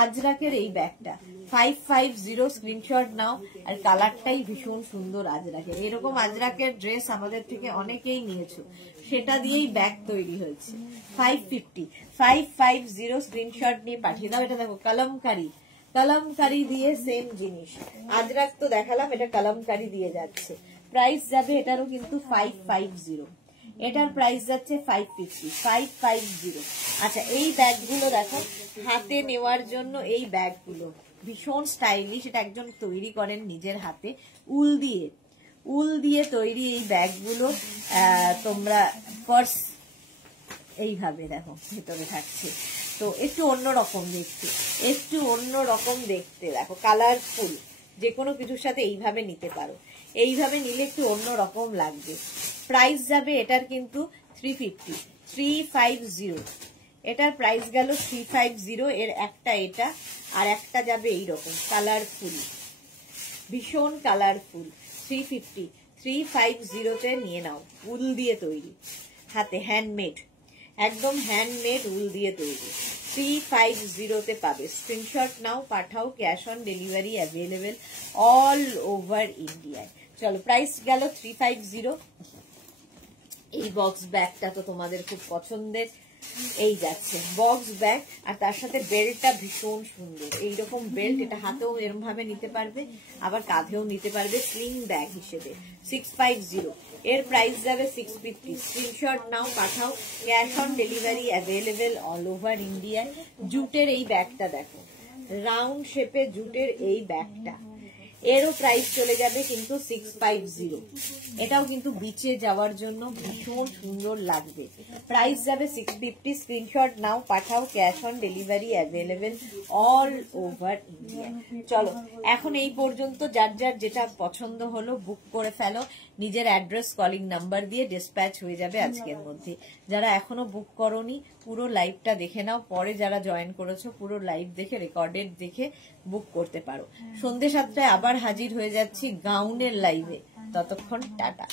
আজরাকের এই ব্যাগটা 550, স্ক্রিনশট নাও। আর কালারটাই ভীষণ সুন্দর আজরাকের। এরকম আজরাকের ড্রেস আমাদের থেকে অনেকেই নিয়েছো, সেটা দিয়েই ব্যাগ তৈরি হয়েছে। 550 স্ক্রিনশট নিয়ে পাঠিয়ে দাও। এটা দেখো কালামকারি, কালামকারি দিয়ে সেম জিনিস। আজরাক তো দেখালাম, এটা কালামকারি দিয়ে যাচ্ছে। প্রাইস যাবে এটারও কিন্তু 550, এটার প্রাইস যাচ্ছে 550। আচ্ছা, এই ব্যাগগুলো দেখো, হাতে নেওয়ার জন্য এই ব্যাগগুলো ভীষণ স্টাইলিশ। এটা একজন তৈরি করেন নিজের হাতে, উল দিয়ে তৈরি এই ব্যাগগুলো। তোমরা পার্স এইভাবে দেখো ভেতরে থাকছে, তো একটু অন্যরকম দেখতে, একটু অন্যরকম দেখতে। দেখো কালারফুল, যে কোনো কিছুর সাথে এইভাবে নিতে পারো, এইভাবে নিলে একটু অন্যরকম লাগবে। প্রাইস যাবে এটার কিন্তু 350, এটার প্রাইস গেল 350। এর একটা এটা, আর একটা যাবে এইরকম কালারফুল, ভীষণ কালারফুল। 350তে নিয়ে নাও। উল দিয়ে তৈরি, হাতে হ্যান্ডমেড, একদম হ্যান্ডমেড উল দিয়ে তৈরি। 350তে পাবে। স্ক্রিনশট নাও, পাঠাও, cash on delivery available all over ইন্ডিয়ায়। চলো, প্রাইস গেল 350। এই বক্স ব্যাগটা তো তোমাদের খুব পছন্দের। এই যাচ্ছে বক্স ব্যাগ, আর তার সাথে বেল্টটা ভীষণ সুন্দর। এইরকম বেল্ট, এটা হাতেও এরকম ভাবে নিতে পারবে, আবার কাঁধেও নিতে পারবে স্লিং ব্যাগ হিসেবে। 650, এর প্রাইস যাবে 650। স্ক্রিনশট নাও, পাঠাও, cash on delivery available all over ইন্ডিয়ায়। জুটের এই ব্যাগটা দেখো, রাউন্ড শেপে জুটের এই ব্যাগটা, এরও প্রাইস চলে যাবে কিন্তু 650। এটাও কিন্তু বিচে যাওয়ার জন্য ভীষণ সুন্দর লাগবে। প্রাইস যাবে 650। স্ক্রিনশট নাও, পাঠাও, cash on delivery available all over India. চলো, এখন এই পর্যন্ত যার যার যেটা পছন্দ হলো বুক করে ফেলো। নিজের অ্যাড্রেস, কলিং নাম্বার দিয়ে ডিসপ্যাচ হয়ে যাবে আজকের মধ্যে। যারা এখনো বুক করোনি, পুরো লাইভটা দেখে নাও। পরে যারা জয়েন করেছো, পুরো লাইভ দেখে, রেকর্ডেড দেখে বুক করতে পারো। সন্ধ্যে 7টায় আবার হাজির হয়ে যাচ্ছি গাউনের লাইভে। ততক্ষণ টাটা।